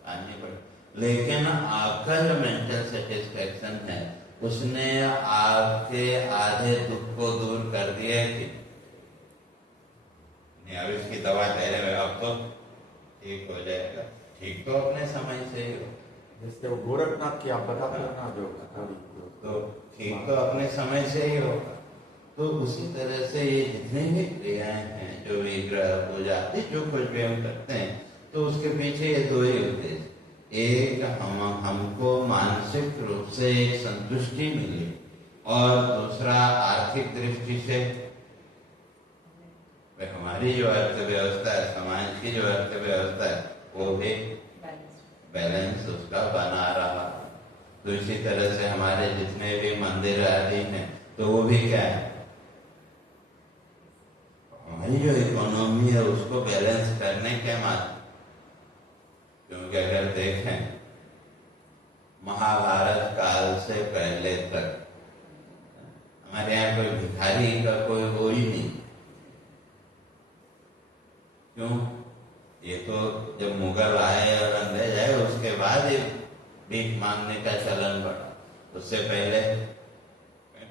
आनी पड़े। लेकिन आपका जो मेंटल सेटिस्फेक्शन है उसने आपके आधे दुख को दूर कर दिया कि नहीं, अब इसकी दवा ले रहे, अब तो ठीक हो जाएगा। ठीक तो अपने समय से ही हो, जैसे वो गोरखनाथ की आप बताते हो ना, जो तो ठीक तो अपने समय से ही होगा, तो उसी तरह से ये जितने भी क्रियाएं हैं, जो विग्रह पूजा आदि जो कुछ भी हम करते हैं, तो उसके पीछे ये दो ही उद्देश्य। एक, हमको मानसिक रूप से एक संतुष्टि मिले, और दूसरा आर्थिक दृष्टि से हमारी जो अर्थव्यवस्था है, समाज की जो अर्थव्यवस्था है, वो भी बैलेंस उसका बना रहा। तो इसी तरह से हमारे जितने भी मंदिर आदि हैं, तो वो भी क्या है, हमारी जो इकोनॉमी है उसको बैलेंस करने के माध्यम। क्योंकि अगर देखें महाभारत काल से पहले तक हमारे यहाँ कोई भिखारी का कोई वो ही नहीं। क्यों? ये तो जब मुगल आए और अंग्रेज आए उसके बाद ही भीख मांगने का चलन बढ़ा। उससे पहले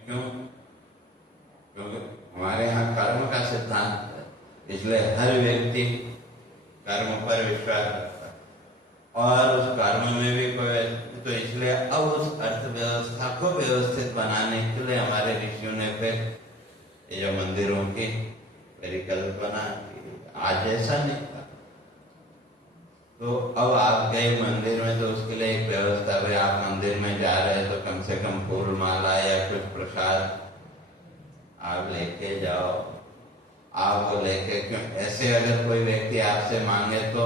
क्यों? क्योंकि हमारे यहाँ कर्म का सिद्धांत है, इसलिए हर व्यक्ति कर्म पर विश्वास रखता है, और उस कर्म में भी कोई, तो इसलिए अब उस अर्थव्यवस्था को व्यवस्थित बनाने के लिए हमारे ऋषियों ने फिर ये जो मंदिरों की परिकल्पना की। आज ऐसा नहीं था। तो अब आप गए मंदिर में, तो उसके लिए एक व्यवस्था है, आप मंदिर में जा रहे हैं तो कम से कम फूल माला या कुछ प्रसाद आप लेके जाओ। आप वो लेके, क्यों ऐसे अगर कोई व्यक्ति आपसे मांगे तो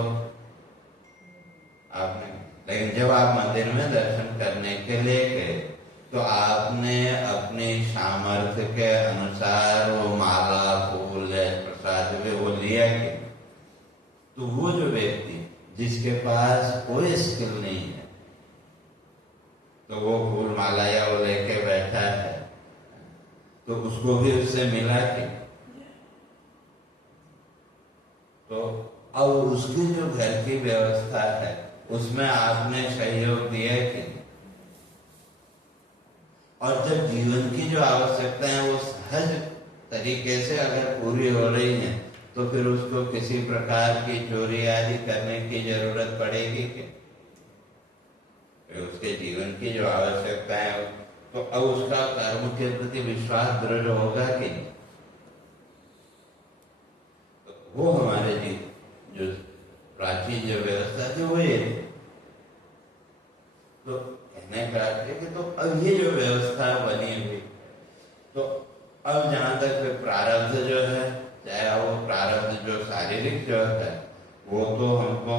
आपने, लेकिन जब आप मंदिर में दर्शन करने के लिए गए, तो आपने अपनी सामर्थ्य के अनुसार वो माला, फूल या प्रसाद भी वो लिया कि, तो वो जो व्यक्ति जिसके पास कोई स्किल नहीं है, तो वो फूल माला या वो लेके बैठा है, तो उसको भी उससे मिला कि, तो अब उसकी जो घर की व्यवस्था है उसमें आपने सहयोग दिया कि, और जब जीवन की जो आवश्यकता है वो सहज तरीके से अगर पूरी हो रही है, तो फिर उसको किसी प्रकार की चोरी आदि करने की जरूरत पड़ेगी कि, उसके जीवन की जो आवश्यकता है, तो अब उसका कर्म के प्रति विश्वास दृढ़ होगा कि नहीं। तो वो हमारे जी जो प्राचीन जो व्यवस्था थी वो ये, तो कहने का अर्थ है कि तो अब ये जो व्यवस्था बनी हुई, तो अब जहां तक प्रारब्ध जो है, चाहे वो प्रारब्ध जो शारीरिक जो है वो तो हमको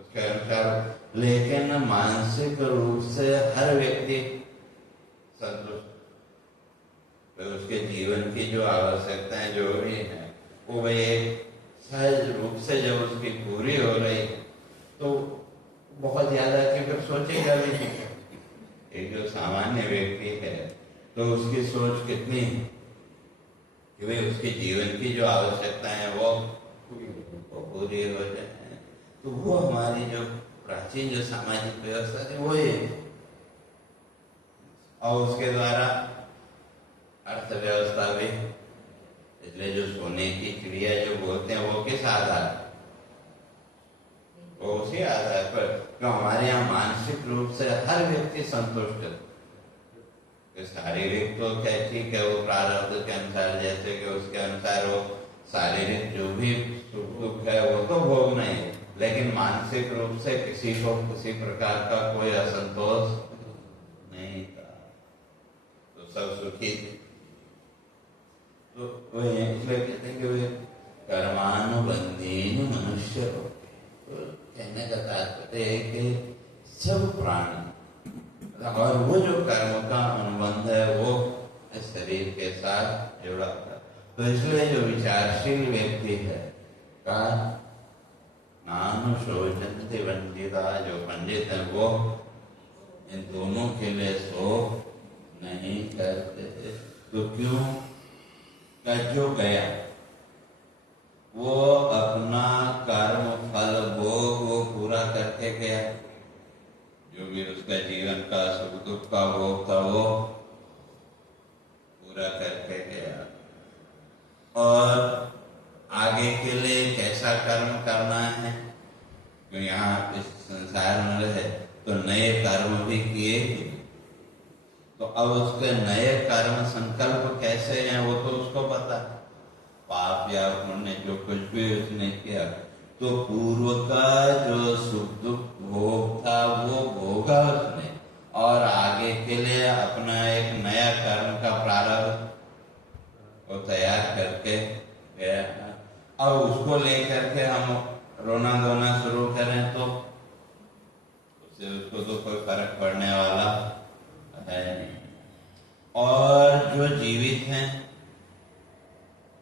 उसके अनुसार, लेकिन मानसिक रूप से हर व्यक्ति संतुष्ट, तो उसके जीवन की जो आवश्यकताएं जो भी है वो भाई सहज रूप से जब उसकी पूरी हो रही है, तो बहुत ज्यादा कि फिर सोचेगा भी नहीं। एक जो सामान्य व्यक्ति है तो उसकी सोच कितनी है कि भाई उसके जीवन की जो आवश्यकताएं है वो पूरी हो जाए। तो वो हमारी जो प्राचीन जो सामाजिक व्यवस्था थी वो ये, और उसके द्वारा अर्थव्यवस्था भी, इसलिए जो सोने की चिड़िया जो बोलते हैं वो किस आधार, वो उसी आधार पर, तो हमारे यहाँ मानसिक रूप से हर व्यक्ति संतुष्ट है। शारीरिक तो क्या ठीक है, वो प्रारब्ध के अनुसार, जैसे कि उसके अनुसार वो शारीरिक जो भी सुख दुख है वो तो भोग नहीं, लेकिन मानसिक रूप से किसी को किसी प्रकार का कोई असंतोष नहीं था, तो सब सुखी थे। तो वो इसलिए कहते हैं कि वे कर्मानुबंधीन मनुष्य हो। तो कहने का तात्पर्य है कि सब प्राणी, और वो जो कर्म का अनुबंध है वो शरीर के साथ जुड़ा था। तो इसलिए जो विचारशील व्यक्ति है का नानु शोचन्ति वंचिता, जो पंडित है वो इन दोनों के लिए शोक नहीं करते। तो क्यों? का जो गया वो अपना कर्म फल भोग वो पूरा करके गया, जो भी उसका जीवन का सुख दुख का भोग था वो पूरा करके गया, और आगे के लिए कैसा कर्म करना है, तो यहाँ इस संसार में रहे तो नए कर्म भी किए, तो अब उसके नए कर्म संकल्प कैसे हैं वो तो उसको पता है। पाप या पुण्य जो कुछ भी उसने किया, तो पूर्व का जो सुख दुख भोग था वो भोगा उसने, और आगे के लिए अपना एक नया कर्म का प्रारंभ वो तैयार करके गया। अब उसको लेकर के हम रोना धोना शुरू करें तो उससे उसको तो कोई फर्क पड़ने वाला है नहीं। और जो जीवित हैं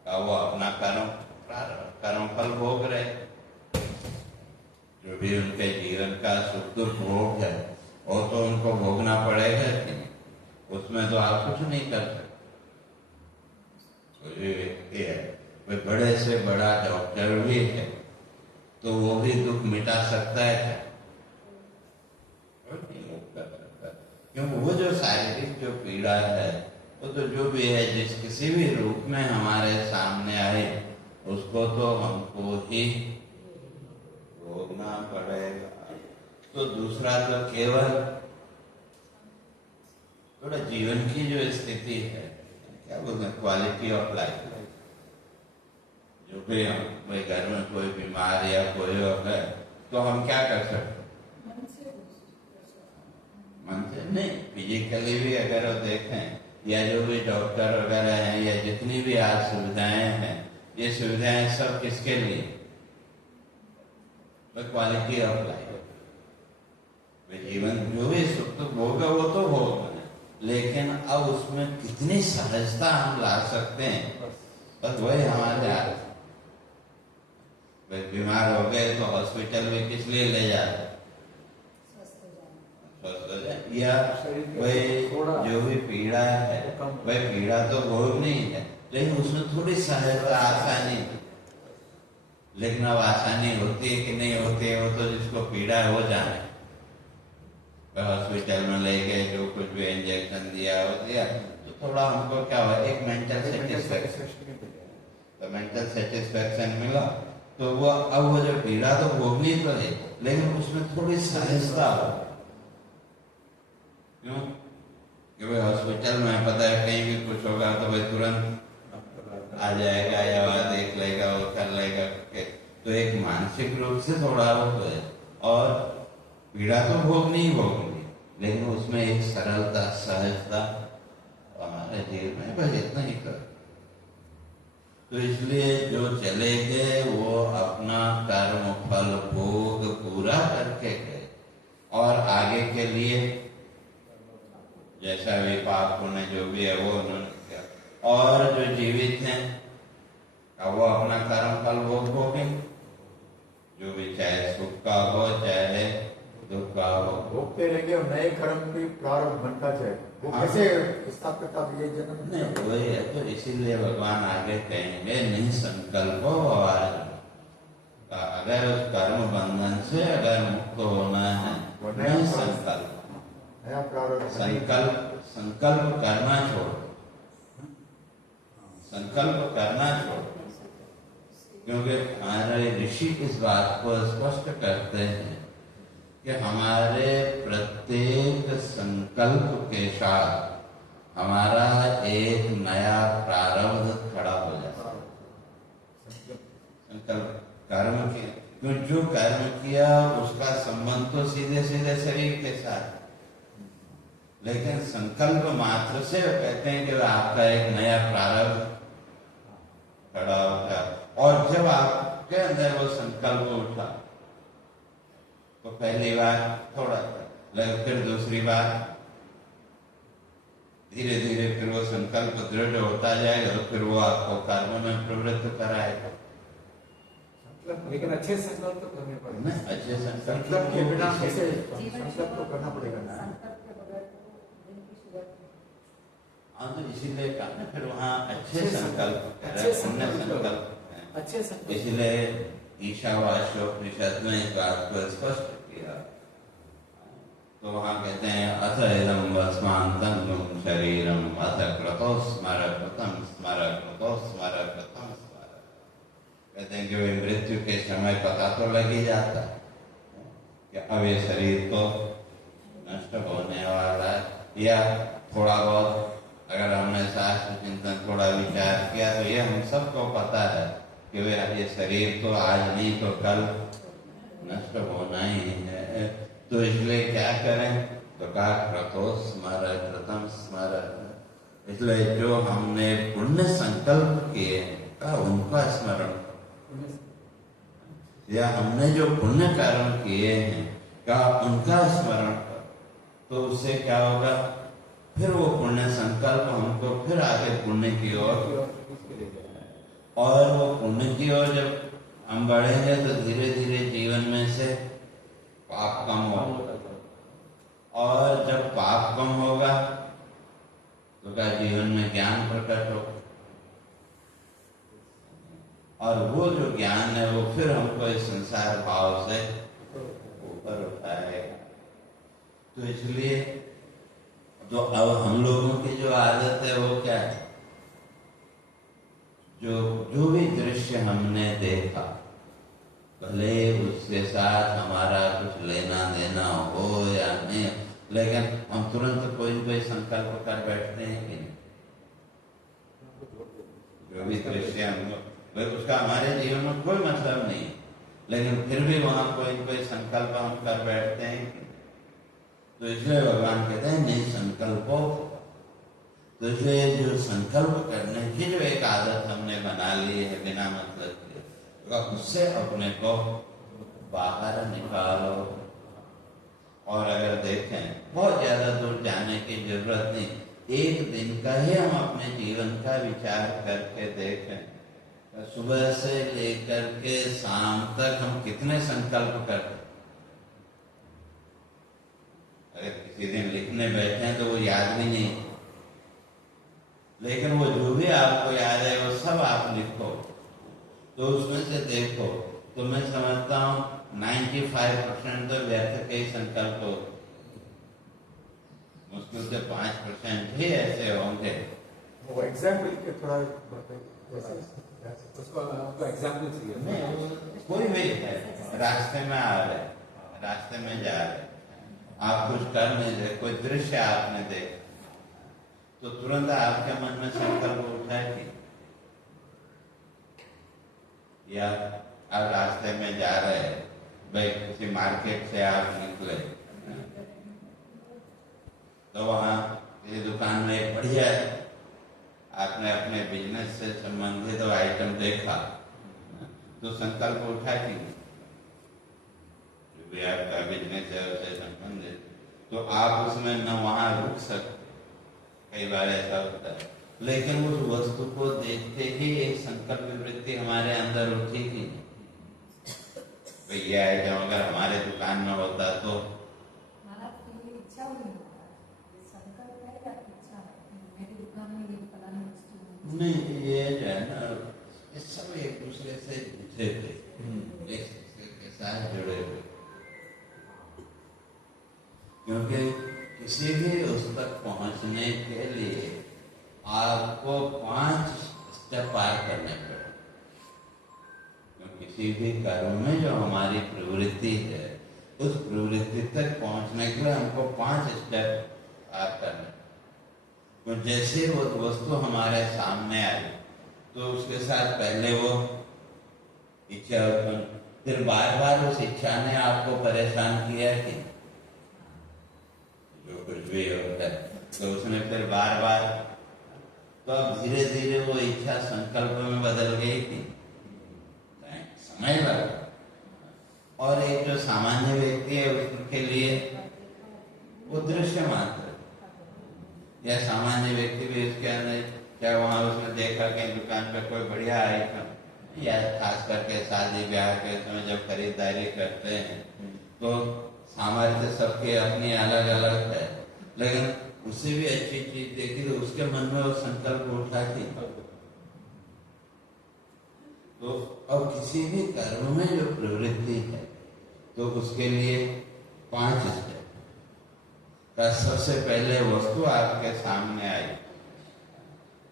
का वो अपना कर्म फल भोग रहे, जो भी उनके जीवन का सुख दुख भोग है वो तो उनको भोगना पड़ेगा कि नहीं, उसमें तो आप कुछ नहीं कर सकते। कोई व्यक्ति है, कोई बड़े से बड़ा डॉक्टर भी है, तो वो भी दुख मिटा सकता है क्या? नहीं कर सकता, क्योंकि वो जो शारीरिक जो पीड़ा है वो तो जो भी है जिस किसी भी रूप में हमारे सामने आए उसको तो हमको ही भोगना पड़ेगा। तो दूसरा तो केवल थोड़ा जीवन की जो स्थिति है, क्या बोलते हैं, क्वालिटी ऑफ लाइफ, जो भी हम भाई घर में कोई बीमार या कोई है तो हम क्या कर सकते? मन से नहीं, फिजिकली भी अगर वो देखें, या जो भी डॉक्टर वगैरह हैं या जितनी भी आज सुविधाएं हैं, ये सुविधाएं सब किसके लिए? क्वालिटी ऑफ लाइफ, जीवन जो भी सुख तो होगा वो तो होगा, लेकिन अब उसमें कितनी सहजता हम ला सकते हैं, बस वही हमारे हाथ। बीमार हो गए तो हॉस्पिटल में किस लिए ले जाते? स्वस्थ हो जाए, या वही जो भी पीड़ा है वह पीड़ा तो भोगनी है, लेकिन उसमें थोड़ी सहजता आसानी, लेकिन अब आसानी होती है कि नहीं होती है वो तो जिसको पीड़ा है वो जाने। हॉस्पिटल में ले गए, जो कुछ भी इंजेक्शन दिया वो दिया, तो थोड़ा हमको क्या हुआ, एक मेंटल सेटिस्फेक्शन, तो मेंटल सेटिस्फेक्शन मिला, तो वो अब वो जो पीड़ा तो भोगनी तो है, लेकिन उसमें थोड़ी सहजता हो। क्यों? कि भाई हॉस्पिटल में पता है कहीं भी कुछ होगा तो भाई तुरंत आ जाएगा या वह देख लेगा वो कर लेगा, तो एक मानसिक रूप से थोड़ा वो तो है, और पीड़ा तो भोगनी ही भोगनी, लेकिन उसमें एक सरलता सहजता हमारे जीवन में बस इतना ही कर। तो इसलिए जो चले गए वो अपना कर्म फल भोग पूरा करके गए, और आगे के लिए जैसा भी पाप पुण्य जो भी है वो उन्होंने किया, और जो जीवित हैं वो अपना कर्म फल भोग भोगे, जो भी चाहे सुख का हो चाहे दुख का हो भोगते रहेंगे, और नए कर्म भी प्रारंभ बनता जाए। वो कैसे स्थापित अब ये जन्म नहीं वही है, तो इसीलिए भगवान आगे कहेंगे नहीं संकल्प अगर उस कर्म बंधन से अगर मुक्त होना है, नहीं संकल्प, नया प्रारंभ, संकल्प करना छोड़, संकल्प करना छोड़, क्योंकि हमारे ऋषि इस बात को स्पष्ट करते हैं कि हमारे प्रत्येक संकल्प के साथ हमारा एक नया प्रारब्ध खड़ा हो जाता है। संकल्प कर्म किया, क्यों जो कर्म किया उसका संबंध तो सीधे सीधे शरीर के साथ, लेकिन संकल्प मात्र से कहते हैं कि आपका एक नया प्रारब्ध खड़ा होता है। और जब आपके अंदर वो संकल्प उठा तो पहली बार थोड़ा, लेकिन फिर दूसरी बार धीरे धीरे फिर वो संकल्प दृढ़ होता जाएगा, तो फिर वो आपको कर्म में प्रवृत्त कराएगा। लेकिन अच्छे संकल्प तो करने पड़ेंगे, अच्छे संकल्प के बिना कैसे? संकल्प तो करना पड़ेगा ना। हाँ, तो इसीलिए कहा फिर वहाँ अच्छे संकल्प, अच्छे संकल्प, इसलिए ईशावास्योपनिषद में इस बात को स्पष्ट किया। तो वहाँ कहते हैं अथ इदं वस्मान्तं शरीरम अथ क्रतो स्मर कृतं स्मर कृतो स्मर कृतं स्मर। कहते हैं कि वे मृत्यु के समय पता तो लग ही जाता है कि अब ये शरीर तो नष्ट होने वाला है, या थोड़ा बहुत अगर हमने शास्त्र चिंतन थोड़ा विचार किया तो ये हम सबको पता है कि वे ये शरीर तो आज नहीं तो कल नष्ट होना ही है। तो इसलिए क्या करें? तो कहा क्रतो स्मर, कृतम स्मर। इसलिए जो हमने पुण्य संकल्प किए का उनका स्मरण, या हमने जो पुण्य कर्म किए हैं का उनका स्मरण कर, तो उससे क्या होगा? फिर वो पुण्य संकल्प हमको फिर आगे पुण्य की ओर, और वो पुण्य की ओर जब हम बढ़ेंगे तो धीरे धीरे जीवन में से पाप कम होगा, और जब पाप कम होगा तो क्या जीवन में ज्ञान प्रकट होगा, और वो जो ज्ञान है वो फिर हमको इस संसार भाव से ऊपर उठाएगा। तो इसलिए तो अब हम लोगों की जो आदत है वो क्या है? जो भी दृश्य हमने देखा, भले उसके साथ हमारा कुछ लेना देना हो या नहीं, लेकिन हम तुरंत कोई न कोई संकल्प कर बैठते हैं कि नहीं? जो भी दृश्य हम, उसका हमारे जीवन में कोई मतलब नहीं, लेकिन फिर भी वहां कोई न कोई संकल्प हम कर बैठते हैं। तो इसलिए भगवान कहते हैं नहीं संकल्पो। तो इसलिए जो संकल्प करने की जो एक आदत हमने बना ली है बिना मतलब के, तो उससे अपने को बाहर निकालो। और अगर देखें बहुत ज्यादा दूर जाने की जरूरत नहीं, एक दिन का ही हम अपने जीवन का विचार करके देखें, सुबह से लेकर के शाम तक हम कितने संकल्प करते। अगर किसी दिन लिखने बैठे हैं तो वो याद भी नहीं, लेकिन वो जो भी आपको याद है वो सब आप लिखो, तो उसमें से देखो तो मैं समझता हूँ 95% तो व्यर्थ के ही संकल्प हो, मुश्किल से 5% ही ऐसे होंगे। वो एग्जाम्पल के थोड़ा बताइए, उसको आपको एग्जाम्पल चाहिए? कोई भी है, रास्ते में आ रहे, रास्ते में जा रहे, आप कुछ कर नहीं रहे, कोई दृश्य आपने देखा, तो तुरंत आपके मन में संकल्प उठा है कि, या आप रास्ते में जा रहे हैं, भाई किसी मार्केट से आप निकले तो वहां किसी दुकान में एक बढ़िया आपने अपने बिजनेस से संबंधित तो आइटम देखा, तो संकल्प उठा कि जो भी आपका बिजनेस है उससे संबंधित, तो आप उसमें न वहां रुक सकते। कई बार ऐसा होता है, लेकिन उस वस्तु को देखते ही एक संकल्प वृत्ति हमारे अंदर उठी थी, भैया आइटम अगर हमारे दुकान में होता तो नहीं, ये जो है ना, ये सब एक दूसरे से जुड़े थे, एक दूसरे के साथ जुड़े हुए, क्योंकि किसी भी उस तक पहुंचने के लिए आपको 5 स्टेप पार करने पड़े। किसी भी कर्म में जो हमारी प्रवृत्ति है, उस प्रवृत्ति तक पहुंचने के लिए हमको 5 स्टेप पार करने। तो जैसे वो वस्तु हमारे सामने आई, तो उसके साथ पहले वो इच्छा उत्पन्न, फिर बार बार उस इच्छा ने आपको परेशान किया कि जो कुछ भी होता है, तो उसने फिर बार बार, तो अब धीरे धीरे वो इच्छा संकल्प में बदल गई थी, समय लगा। और एक जो सामान्य व्यक्ति है उसके लिए वो दृश्य मात्र, या सामान्य व्यक्ति भी उसके अंदर, क्या वहां उसने देखा कि दुकान पे कोई बढ़िया आइटम, या खास करके शादी ब्याह के समय जब खरीदारी करते हैं तो सामर्थ्य सबके अपनी अलग अलग है, लेकिन उससे भी अच्छी चीज देखी तो उसके मन में वो संकल्प उठा थी। तो अब किसी भी कर्म में जो प्रवृत्ति है, तो उसके लिए 5 स्टेप का, सबसे पहले वस्तु आपके सामने आई,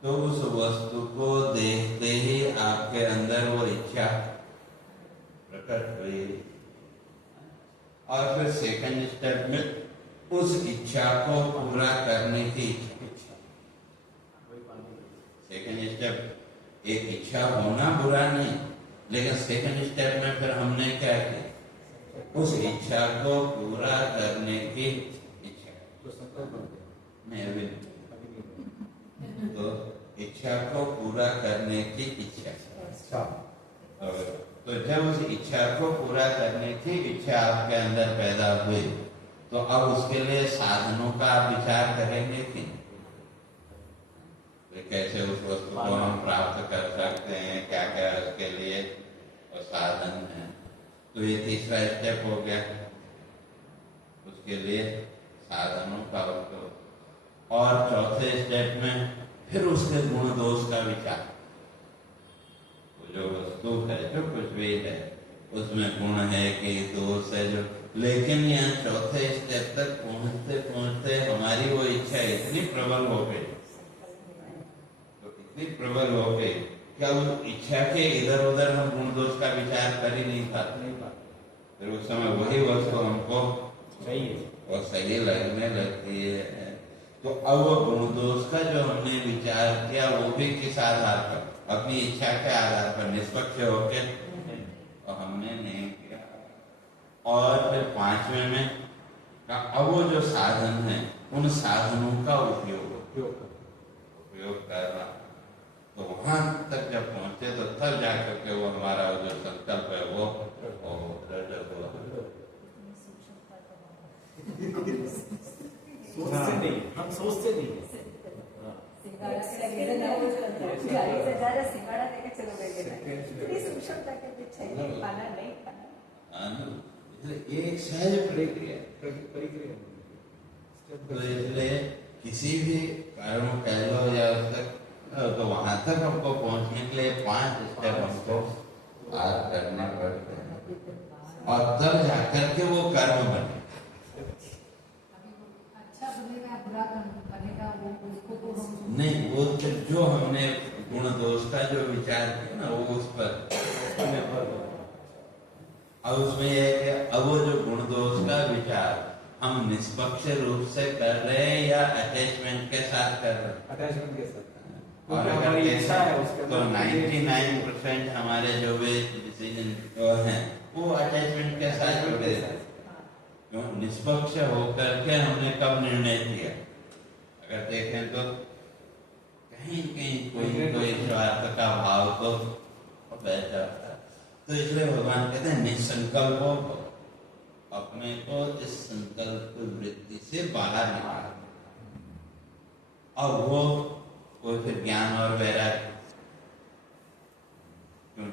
तो उस वस्तु को देखते ही आपके अंदर वो इच्छा प्रकट हुई, और फिर सेकंड स्टेप में उस इच्छा को पूरा करने की इच्छा, एक इच्छा होना बुरा नहीं, लेकिन सेकंड स्टेप में फिर हमने क्या किया, उस इच्छा को पूरा करने की इच्छा। तो संकल्प बन गया। नहीं अभी नहीं। तो इच्छा को पूरा करने की इच्छा। अच्छा तो जब उस इच्छा को पूरा करने की इच्छा आपके अंदर पैदा हुई, तो अब उसके लिए साधनों का आप विचार करेंगे कि कैसे उस वस्तु को हम प्राप्त कर सकते हैं, क्या क्या उसके लिए और साधन है। तो ये तीसरा स्टेप हो गया, उसके लिए साधनों का उपयोग। और चौथे स्टेप में फिर उसके गुण दोष का विचार। वो जो वस्तु है, जो कुछ भी है, उसमें गुण है कि दोष है जो, लेकिन यहाँ चौथे स्टेप तक पहुंचते पहुंचते हमारी वो इच्छा इतनी प्रबल हो गई, तो इतनी प्रबल हो गई कि अब इच्छा के इधर उधर हम गुण दोष का विचार कर ही नहीं पाते। फिर उस समय वही वस्तु हमको चाहिए और सही लगने लगती है। तो अब वो गुण दोष का जो हमने विचार किया, वो भी किस आधार पर, अपनी इच्छा के आधार पर निष्पक्ष होकर, और हमने नहीं किया। और फिर पांचवें में अब वो जो साधन है, उन साधनों का उपयोग करना। तो वहां तक जब पहुंचे तो तब जाकर के वो हमारा जो संकल्प है वो दृढ़ हुआ। सोचते नहीं, हम सोचते नहीं। सिंगाड़ा से लगे ना वो गाड़ी से जा रहा सिंगाड़ा लेके चलो गए ना इतनी सूक्ष्मता के पीछे नहीं खाना नहीं खाना इसलिए एक सहज प्रक्रिया। तो इसलिए किसी भी कार्य में कह लो या तो वहां तक हमको पहुंचने के लिए 5 स्टेप हमको पार करने पड़ते हैं, और तब जाकर के वो कर्म बने। अच्छा बनेगा बुरा बनेगा वो उसको तो हम नहीं, वो जो हमने गुण दोष का जो विचार किया ना, वो उस पर अब उसमें यह है कि अब वो जो गुण दोष का विचार हम निष्पक्ष रूप से कर रहे हैं या अटैचमेंट के साथ कर रहे हैं। अटैचमेंट के साथ। और तो अगर हमारी इच्छा है उसके तो 99% हमारे जो भी डिसीजन हैं वो अटैचमेंट के साथ जुड़े हैं। क्यों? निष्पक्ष होकर के हमने कब निर्णय किया? अगर देखें तो कहीं कहीं कोई स्वार्थ का भाव तो बैठ जाता है। तो इसलिए भगवान कहते हैं निसंकल्पों को, अपने को इस संकल्प वृत्ति से बाहर निकाल, और वो कोई फिर ज्ञान और वैराग्य।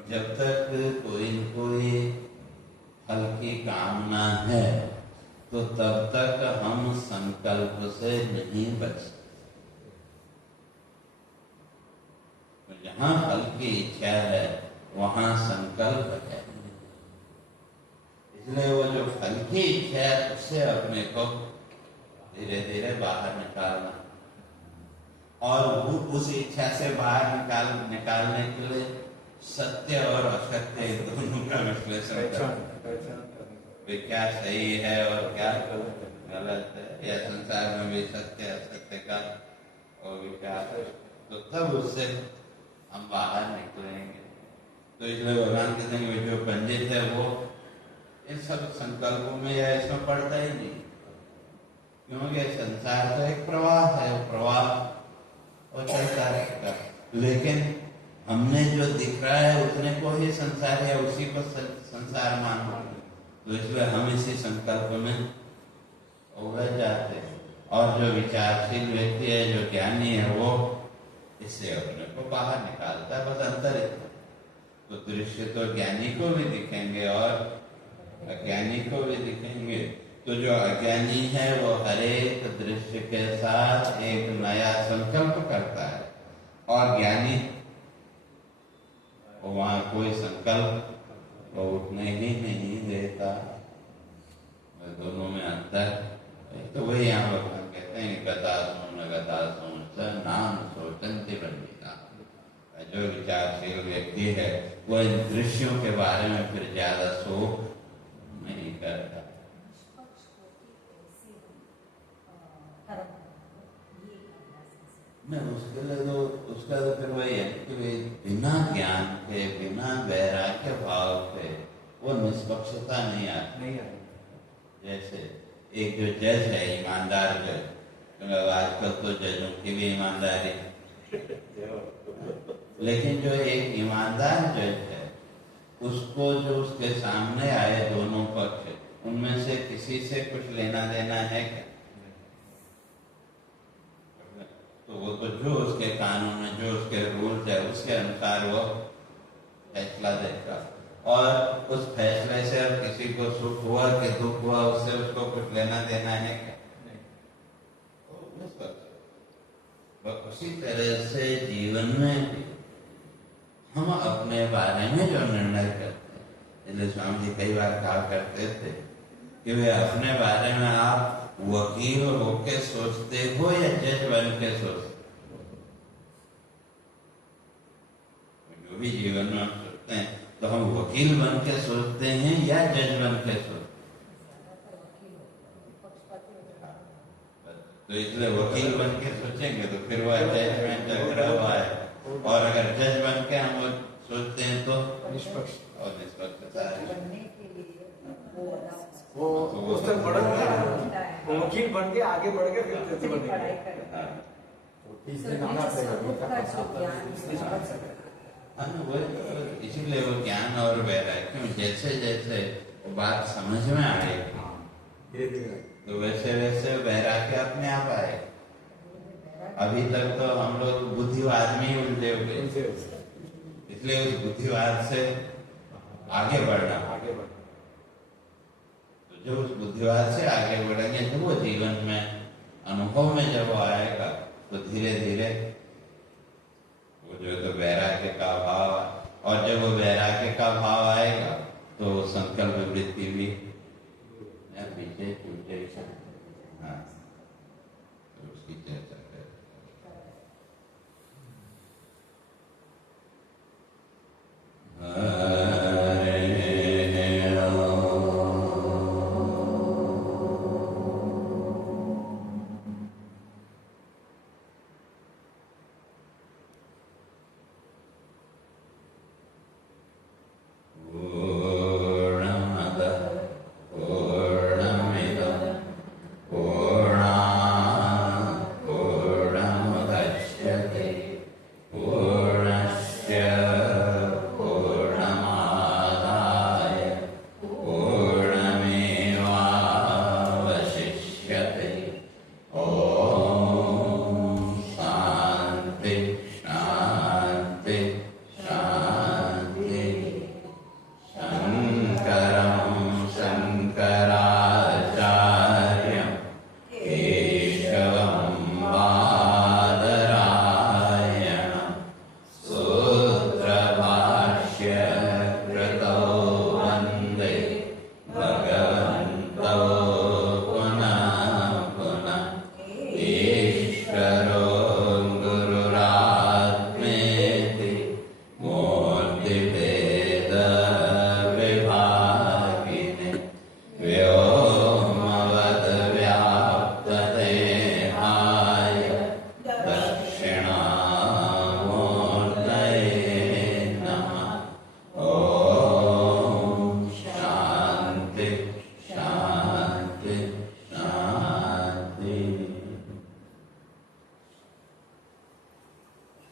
जब तक कोई न कोई फल की कामना है, तो तब तक हम संकल्प से नहीं बच सकते। तो जहां फल की इच्छा है वहां संकल्प है। इसलिए वो जो फल की इच्छा है उससे अपने को धीरे धीरे बाहर निकालना, और वो उस इच्छा से बाहर निकालने के लिए सत्य और असत्य दोनों का विश्लेषण करना, क्या सही है और क्या गलत है, या संसार में भी सत्य असत्य का और विचार, तो तब उससे हम बाहर निकलेंगे। तो इसलिए भगवान कहते हैं कि जो पंडित है वो इन सब संकल्पों में या इसमें पड़ता ही नहीं, क्योंकि संसार तो एक प्रवाह है, प्रवाह और चलता रहेगा। लेकिन हमने जो दिख रहा है उतने को ही संसार है, उसी को संसार मानना, तो इसलिए हम इसी संकल्प में उलझ जाते हैं। और जो विचारशील व्यक्ति है, जो ज्ञानी है, वो इससे अपने को बाहर निकालता है। बस अंतर इतना। तो दृश्य तो ज्ञानी को भी दिखेंगे और अज्ञानी को भी दिखेंगे। तो जो अज्ञानी है वो हर एक दृश्य के साथ एक नया संकल्प करता है, और ज्ञानी वहां कोई संकल्प वो उठने ही नहीं देता। दोनों में अंतर। तो वही यहाँ भगवान कहते हैं गता सोन स नाम सोचंती पंडिता। जो विचारशील व्यक्ति है वो इन दृश्यों के बारे में फिर ज्यादा शोक नहीं करता। मैं उसके लिए तो उसका तो फिर वही है कि बिना गुस्सा नहीं आता। नहीं आती। जैसे एक जो जज है, ईमानदार जज, तो आजकल तो जजों की भी ईमानदारी, लेकिन जो एक ईमानदार जज है, उसको जो उसके सामने आए दोनों पक्ष, उनमें से किसी से कुछ लेना देना है क्या? तो वो तो जो उसके कानून में, जो उसके रूल्स है, उसके अनुसार वो फैसला देगा, और उस फैसले से अब किसी को सुख हुआ कि दुख हुआ, उससे उसको कुछ लेना देना है क्या? तो उसी तरह से जीवन में भी हम अपने बारे में जो निर्णय करते हैं, इसलिए स्वामी जी कई बार कहा करते थे कि वे अपने बारे में आप वकील होके सोचते हो या जज बन के सोचते हो? जो भी जीवन में हम सोचते हैं, तो हम वकील बन के सोचते हैं या जज बन के सोचते हैं? तो इसलिए वकील बन के सोचेंगे तो फिर वह जजमेंट अगर हुआ है, और अगर जज बन के हम सोचते हैं तो निष्पक्ष और निष्पक्षता है। बनने के लिए वो उस तक बढ़ गया, वकील बन के आगे बढ़ के फिर जज बनेगा। पढ़ाई करना तो 30 दिन आना पड़ेगा गीता का साथ। इसीलिए वो ज्ञान और वैराग्य, जैसे जैसे वो बात समझ में आएगी, धीरे धीरे तो वैसे वैसे वैराग्य अपने आप आए। अभी तक तो हम लोग बुद्धिवाद में ही उलझे हुए, इसलिए उस बुद्धिवाद से आगे बढ़ना। आगे बढ़ तो जब उस बुद्धिवाद से आगे बढ़ेंगे, तो वो जीवन में अनुभव में जब वो आएगा, तो धीरे धीरे वो जो तो वैराग्य का भाव, और जब वो वैराग्य का भाव आएगा, तो संकल्प वृत्ति भी पीछे छूटे। हाँ।